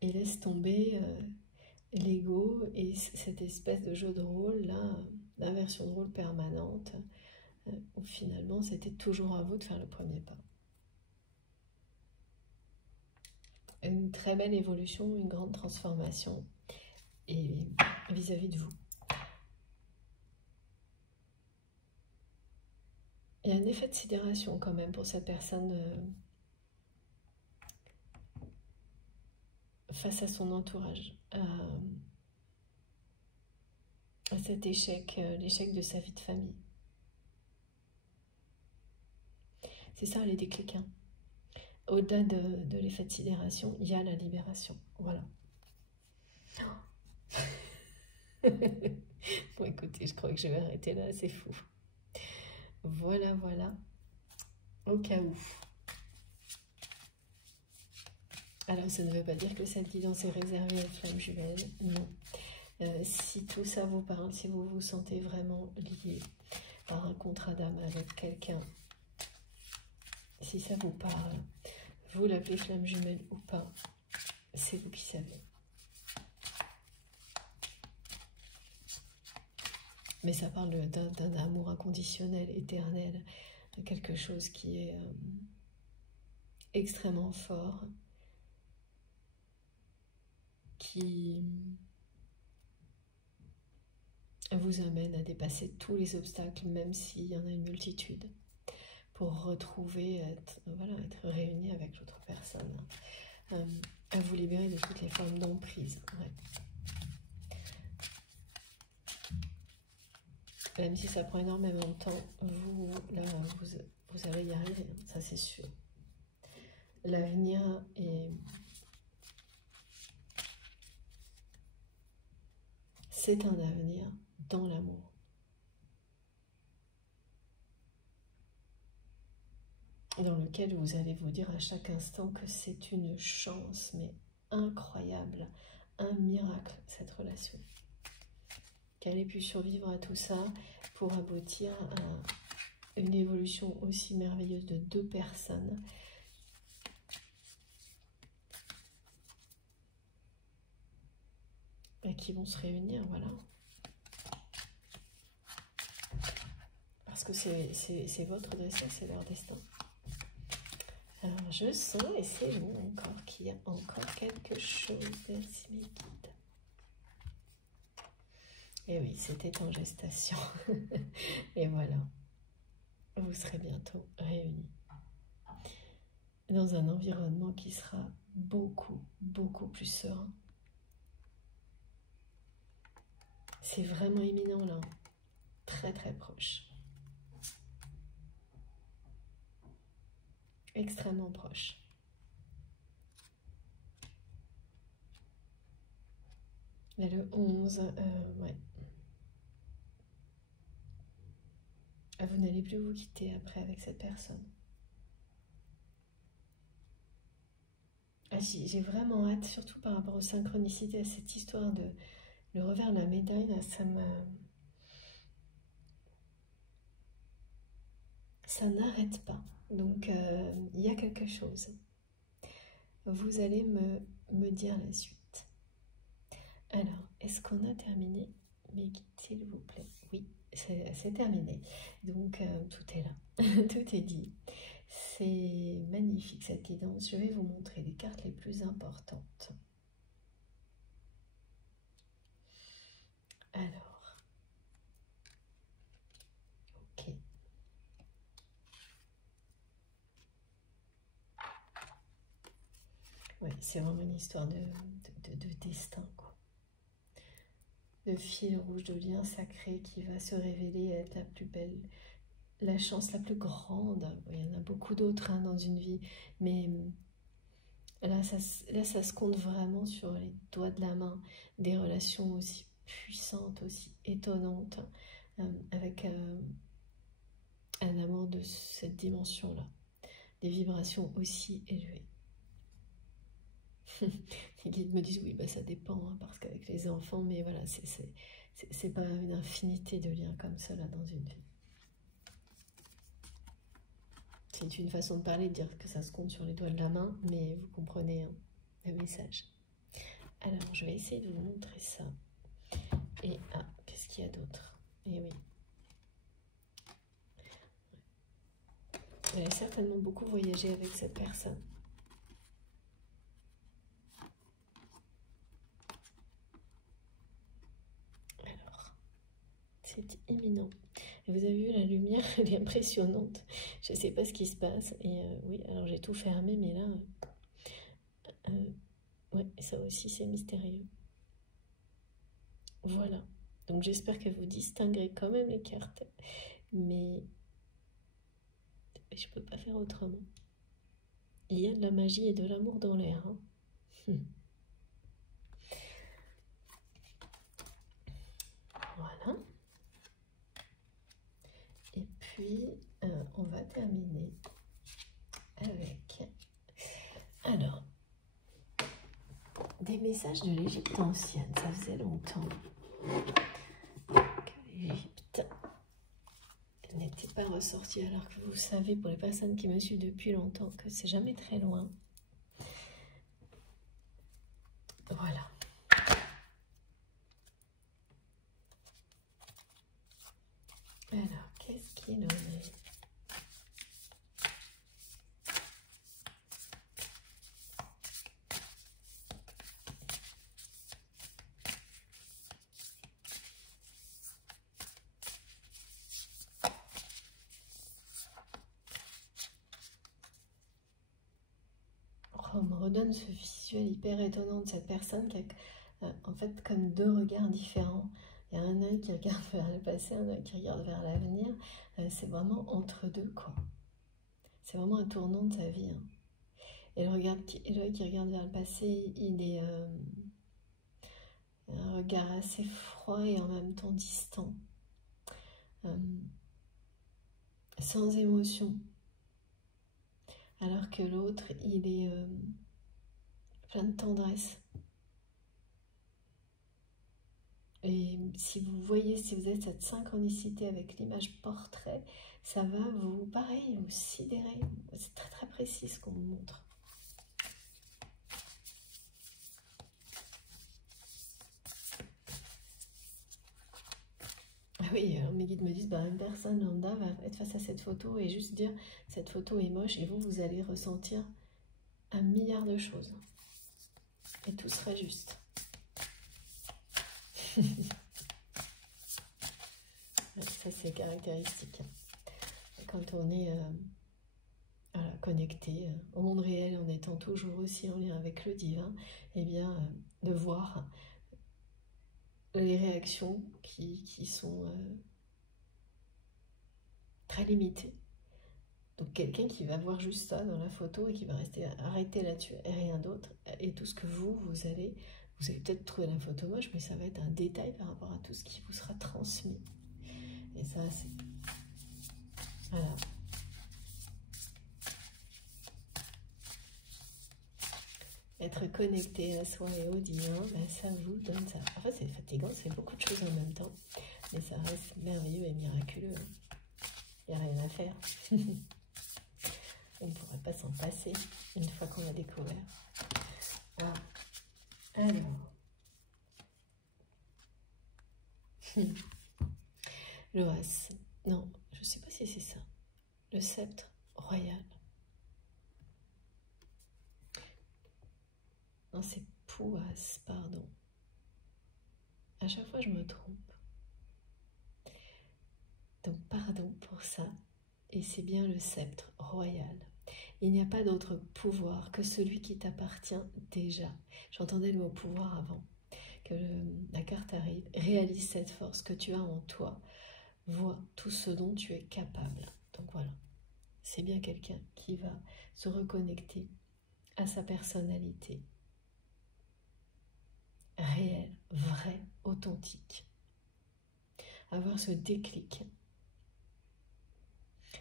et laisse tomber l'ego et cette espèce de jeu de rôle là, d'inversion de rôle permanente où finalement c'était toujours à vous de faire le premier pas. Une très belle évolution, une grande transformation et vis-à-vis de vous. il y a un effet de sidération quand même pour cette personne face à son entourage, à cet échec, l'échec de sa vie de famille. C'est ça les déclics. Hein. Au-delà de l'effet de sidération, il y a la libération. Voilà. Bon, écoutez, je crois que je vais arrêter là, c'est fou. Voilà, voilà. Au cas où. Alors, ça ne veut pas dire que cette guidance est réservée aux flammes jumelles. Non. Si tout ça vous parle, si vous vous sentez vraiment lié par un contrat d'âme avec quelqu'un, si ça vous parle, vous l'appelez flamme jumelle ou pas, c'est vous qui savez. Mais ça parle d'un amour inconditionnel, éternel, quelque chose qui est extrêmement fort, qui vous amène à dépasser tous les obstacles, même s'il y en a une multitude, pour retrouver, être réuni avec l'autre personne, à vous libérer de toutes les formes d'emprise. Ouais. Même si ça prend énormément de temps, vous allez y arriver, ça c'est sûr. L'avenir est... C'est un avenir dans l'amour. Dans lequel vous allez vous dire à chaque instant que c'est une chance, mais incroyable, un miracle, cette relation. Qu'elle ait pu survivre à tout ça pour aboutir à une évolution aussi merveilleuse de deux personnes qui vont se réunir, voilà. Parce que c'est votre destin, c'est leur destin. Alors je sens, et c'est bon encore, qu'il y a encore quelque chose. Merci mes guides. Et oui, c'était en gestation. Et voilà, vous serez bientôt réunis dans un environnement qui sera beaucoup, beaucoup plus serein. C'est vraiment imminent là, très très proche. Extrêmement proche. Et le 11, ouais. Vous n'allez plus vous quitter après avec cette personne. Ah, j'ai vraiment hâte, surtout par rapport aux synchronicités, à cette histoire de le revers de la médaille, là, ça n'arrête pas. Donc, il y a quelque chose. Vous allez me dire la suite. Alors, est-ce qu'on a terminé? Mais s'il vous plaît. Oui, c'est terminé. Donc, tout est là. Tout est dit. C'est magnifique cette guidance. Je vais vous montrer les cartes les plus importantes. Alors, ok. Ouais, c'est vraiment une histoire de destin, quoi. De fil rouge, de lien sacré qui va se révéler être la plus belle, la chance la plus grande. Il y en a beaucoup d'autres hein, dans une vie, mais là ça se compte vraiment sur les doigts de la main, des relations aussi puissantes, aussi étonnantes, avec un amour de cette dimension-là, des vibrations aussi élevées. Les guides me disent oui, bah ça dépend, hein, parce qu'avec les enfants, mais voilà, c'est pas une infinité de liens comme ça là dans une vie. C'est une façon de parler, de dire que ça se compte sur les doigts de la main, mais vous comprenez hein, le message. Alors, je vais essayer de vous montrer ça. Et qu'est-ce qu'il y a d'autre? Et oui. Vous allez certainement beaucoup voyager avec cette personne. Alors, c'est imminent. Et vous avez vu, la lumière, elle est impressionnante. Je ne sais pas ce qui se passe. Et oui, alors j'ai tout fermé, mais là, ouais, ça aussi, c'est mystérieux. Voilà. Donc j'espère que vous distinguerez quand même les cartes. Mais je ne peux pas faire autrement. Il y a de la magie et de l'amour dans l'air. Hein. Voilà. Et puis, on va terminer avec... Alors, des messages de l'Égypte ancienne. Ça faisait longtemps que l'Égypte n'était pas ressortie. Alors que vous savez, pour les personnes qui me suivent depuis longtemps, que c'est jamais très loin. Voilà. Alors, qu'est-ce qu'il en est? On me redonne ce visuel hyper étonnant de cette personne qui a en fait comme deux regards différents. Il y a un œil qui regarde vers le passé, un œil qui regarde vers l'avenir. C'est vraiment entre deux, quoi. C'est vraiment un tournant de sa vie. Hein. Et l'œil qui regarde vers le passé, il est un regard assez froid et en même temps distant. Sans émotion. Alors que l'autre, il est plein de tendresse. Et si vous voyez, si vous avez cette synchronicité avec l'image portrait, ça va vous, pareil, vous sidérer. C'est très très précis ce qu'on vous montre. Ah oui, alors mes guides me disent, une personne lambda va être face à cette photo et juste dire, cette photo est moche, et vous allez ressentir un milliard de choses. Et tout sera juste. Ça, c'est caractéristique. Quand on est connecté au monde réel, en étant toujours aussi en lien avec le divin, eh bien, de voir les réactions qui sont très limitées. Donc, quelqu'un qui va voir juste ça dans la photo et qui va rester arrêté là-dessus et rien d'autre. Et tout ce que vous allez peut-être trouver la photo moche, mais ça va être un détail par rapport à tout ce qui vous sera transmis. Et ça, c'est... Voilà. Être connecté à soi et au divin, ça vous donne ça. En fait, c'est fatigant, c'est beaucoup de choses en même temps. Mais ça reste merveilleux et miraculeux. Il n'y a rien à faire. On ne pourrait pas s'en passer une fois qu'on a découvert. Ah. Alors. L'Oas. Non, je ne sais pas si c'est ça. Le sceptre royal. Non, c'est Pouas, pardon. À chaque fois, je me trompe. Donc, pardon pour ça. Et c'est bien le sceptre royal. Il n'y a pas d'autre pouvoir que celui qui t'appartient déjà. J'entendais le mot pouvoir avant. Que la carte arrive. Réalise cette force que tu as en toi. Vois tout ce dont tu es capable. Donc voilà. C'est bien quelqu'un qui va se reconnecter à sa personnalité. Réelle, vraie, authentique. Avoir ce déclic.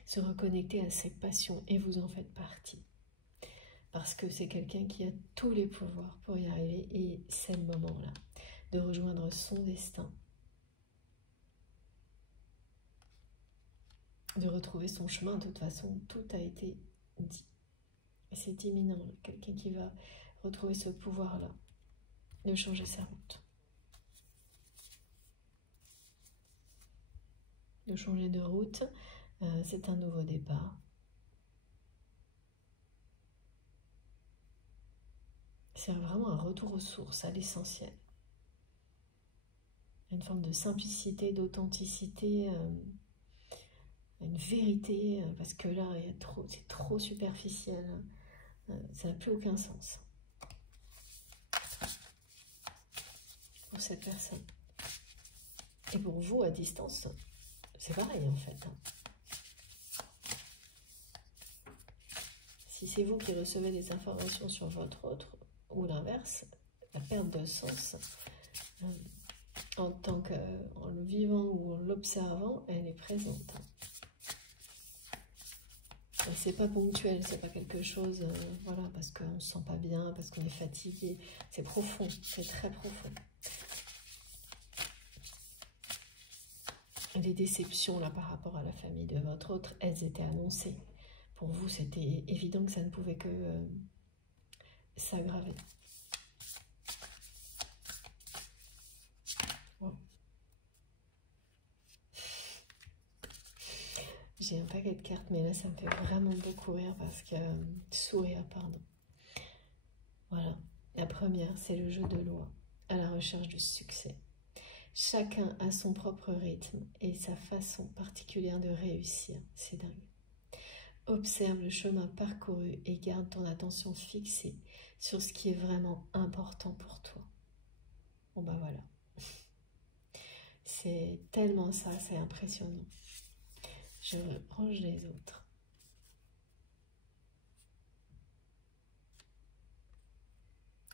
Se reconnecter à ses passions et vous en faites partie. Parce que c'est quelqu'un qui a tous les pouvoirs pour y arriver et c'est le moment là de rejoindre son destin, de retrouver son chemin. De toute façon, tout a été dit. Et c'est imminent, quelqu'un qui va retrouver ce pouvoir-là, de changer sa route. De changer de route, c'est un nouveau départ. C'est vraiment un retour aux sources, à l'essentiel. Une forme de simplicité, d'authenticité une vérité, parce que là, c'est trop superficiel. Ça n'a plus aucun sens pour cette personne. Et pour vous, à distance, c'est pareil en fait. Si c'est vous qui recevez des informations sur votre autre, ou l'inverse, la perte de sens, en le vivant ou en l'observant, elle est présente. Et c'est pas ponctuel, c'est pas quelque chose, voilà, parce qu'on se sent pas bien, parce qu'on est fatigué. C'est profond, c'est très profond. Les déceptions là par rapport à la famille de votre autre, elles étaient annoncées. Pour vous, c'était évident que ça ne pouvait que s'aggraver. Wow. J'ai un paquet de cartes, mais là, ça me fait vraiment beaucoup rire parce que... sourire, pardon. Voilà. La première, c'est le jeu de loi, à la recherche du succès. Chacun a son propre rythme et sa façon particulière de réussir. C'est dingue. Observe le chemin parcouru et garde ton attention fixée sur ce qui est vraiment important pour toi. Bon bah voilà. C'est tellement ça, c'est impressionnant. Je range les autres.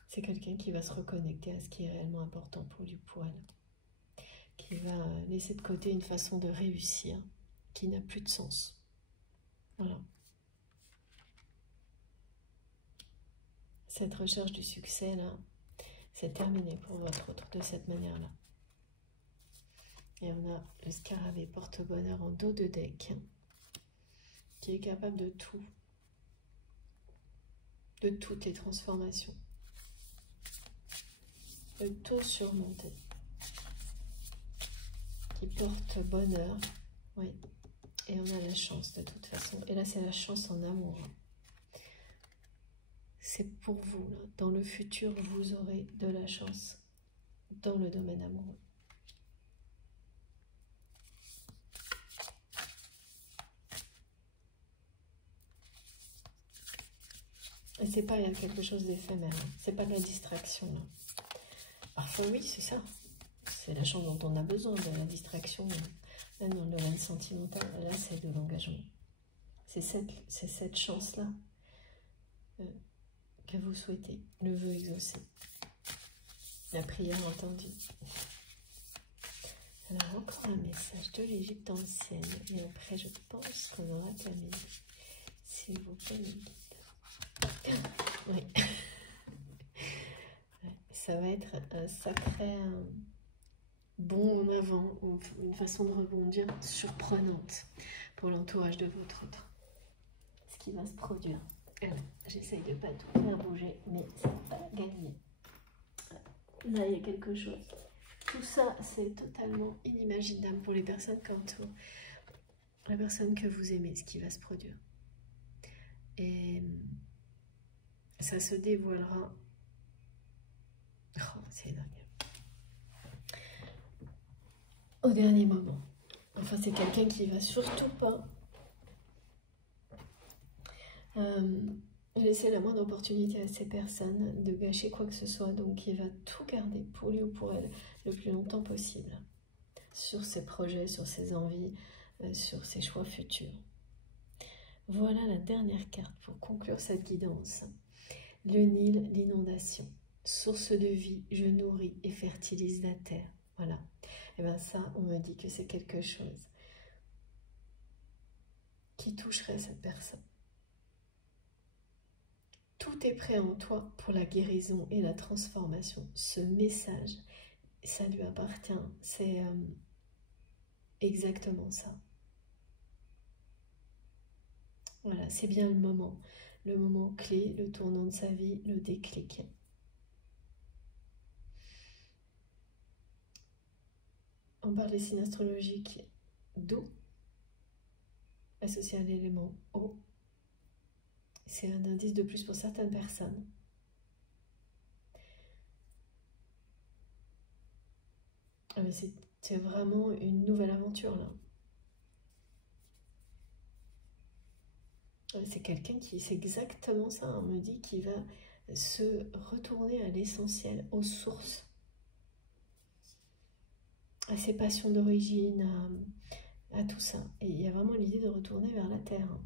C'est quelqu'un qui va se reconnecter à ce qui est réellement important pour lui, pour elle. Qui va laisser de côté une façon de réussir qui n'a plus de sens. Voilà. Cette recherche du succès, là, c'est terminé pour votre autre de cette manière-là. Et on a le scarabée porte-bonheur en dos de deck, qui est capable de tout, de toutes les transformations, de tout surmonter, qui porte bonheur, oui, et on a la chance de toute façon. Et là, c'est la chance en amour. C'est pour vous, là. Dans le futur, vous aurez de la chance dans le domaine amoureux. Et c'est pas quelque chose d'éphémère, hein. C'est pas de la distraction, là. Parfois, oui, c'est ça. C'est la chance dont on a besoin, de la distraction. Là, dans le domaine sentimental, là, c'est de l'engagement. C'est cette chance-là que vous souhaitez, le vœu exaucé, la prière entendue. Alors, encore un message de l'Égypte ancienne. Et après, je pense qu'on aura terminé. S'il vous plaît, mes guides. Oui. Ça va être un sacré bond en avant, ou une façon de rebondir surprenante pour l'entourage de votre autre. Ce qui va se produire. Alors, j'essaye de ne pas tout faire bouger, mais ça n'est pas gagné. Là, il y a quelque chose. Tout ça, c'est totalement inimaginable pour les personnes quand la personne que vous aimez, ce qui va se produire. Et ça se dévoilera. Oh, c'est dingue. Au dernier moment. Enfin, c'est quelqu'un qui va surtout pas laisser la moindre opportunité à ces personnes de gâcher quoi que ce soit. Donc, il va tout garder pour lui ou pour elle le plus longtemps possible. Sur ses projets, sur ses envies, sur ses choix futurs. Voilà la dernière carte pour conclure cette guidance. Le Nil, l'inondation. Source de vie, je nourris et fertilise la terre. Voilà. Et bien ça, on me dit que c'est quelque chose qui toucherait cette personne. Tout est prêt en toi pour la guérison et la transformation. Ce message, ça lui appartient. C'est exactement ça. Voilà, c'est bien le moment clé, le tournant de sa vie, le déclic. On parle des signes astrologiques d'eau, associé à l'élément eau. C'est un indice de plus pour certaines personnes. Ah mais c'est vraiment une nouvelle aventure là. C'est quelqu'un qui, c'est exactement ça, on me dit qu'il va se retourner à l'essentiel, aux sources, à ses passions d'origine, à tout ça. Et il y a vraiment l'idée de retourner vers la terre.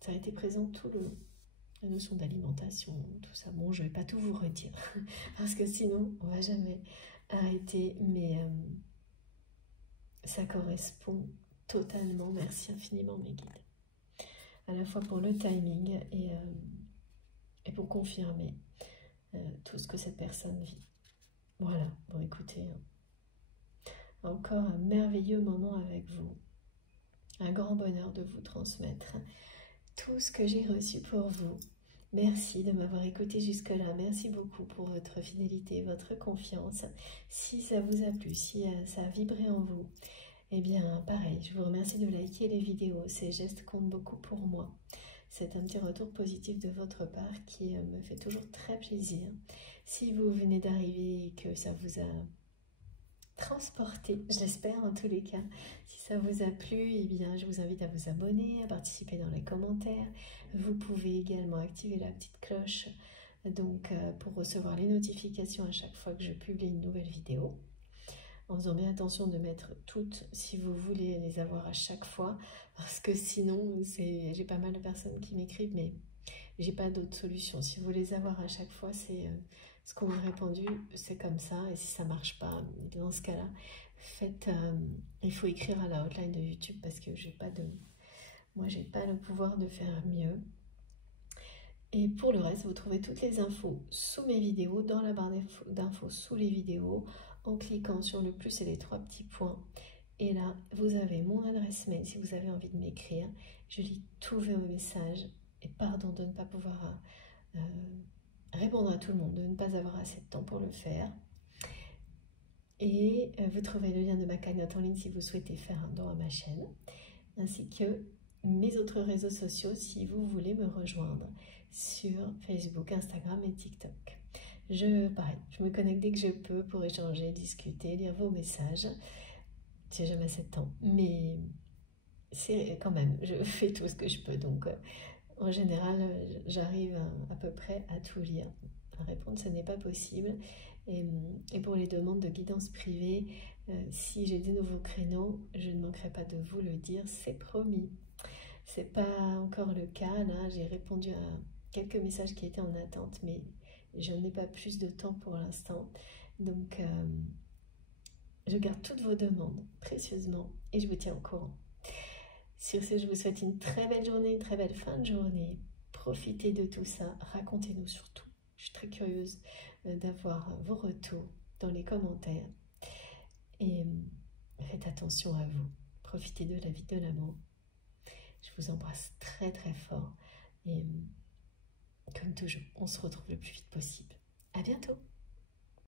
Ça a été présent tout le long. La notion d'alimentation, tout ça. Bon, je ne vais pas tout vous redire, parce que sinon, on ne va jamais arrêter. Mais ça correspond totalement. Merci infiniment, mes guides. À la fois pour le timing et pour confirmer tout ce que cette personne vit. Voilà, bon écoutez, encore un merveilleux moment avec vous. Un grand bonheur de vous transmettre tout ce que j'ai reçu pour vous. Merci de m'avoir écouté jusque-là. Merci beaucoup pour votre fidélité, votre confiance. Si ça vous a plu, si ça a vibré en vous, eh bien, pareil, je vous remercie de liker les vidéos. Ces gestes comptent beaucoup pour moi. C'est un petit retour positif de votre part qui me fait toujours très plaisir. Si vous venez d'arriver et que ça vous a transporté, je l'espère en tous les cas, si ça vous a plu, eh bien, je vous invite à vous abonner, à participer dans les commentaires. Vous pouvez également activer la petite cloche donc, pour recevoir les notifications à chaque fois que je publie une nouvelle vidéo. En faisant bien attention de mettre toutes si vous voulez les avoir à chaque fois, parce que sinon, j'ai pas mal de personnes qui m'écrivent, mais j'ai pas d'autre solution. Si vous voulez les avoir à chaque fois, c'est ce qu'on m'a répondu, c'est comme ça, et si ça marche pas, dans ce cas-là, il faut écrire à la hotline de YouTube, parce que moi j'ai pas le pouvoir de faire mieux. Et pour le reste, vous trouvez toutes les infos sous mes vidéos, dans la barre d'infos sous les vidéos, en cliquant sur le plus et les 3 petits points. Et là, vous avez mon adresse mail si vous avez envie de m'écrire. Je lis tous vos messages. Et pardon de ne pas pouvoir répondre à tout le monde, de ne pas avoir assez de temps pour le faire. Et vous trouvez le lien de ma cagnotte en ligne si vous souhaitez faire un don à ma chaîne, ainsi que mes autres réseaux sociaux si vous voulez me rejoindre sur Facebook, Instagram et TikTok. Pareil, je me connecte dès que je peux pour échanger, discuter, lire vos messages. J'ai jamais assez de temps, mais c'est quand même, je fais tout ce que je peux. Donc, en général, j'arrive à peu près à tout lire. À répondre, ce n'est pas possible. Et pour les demandes de guidance privée, si j'ai des nouveaux créneaux, je ne manquerai pas de vous le dire, c'est promis. C'est pas encore le cas. Là, j'ai répondu à quelques messages qui étaient en attente, mais je n'ai pas plus de temps pour l'instant. Donc, je garde toutes vos demandes précieusement et je vous tiens au courant. Sur ce, je vous souhaite une très belle journée, une très belle fin de journée. Profitez de tout ça, racontez-nous surtout. Je suis très curieuse d'avoir vos retours dans les commentaires. Et faites attention à vous. Profitez de la vie, de l'amour. Je vous embrasse très très fort. Et comme toujours, on se retrouve le plus vite possible. À bientôt!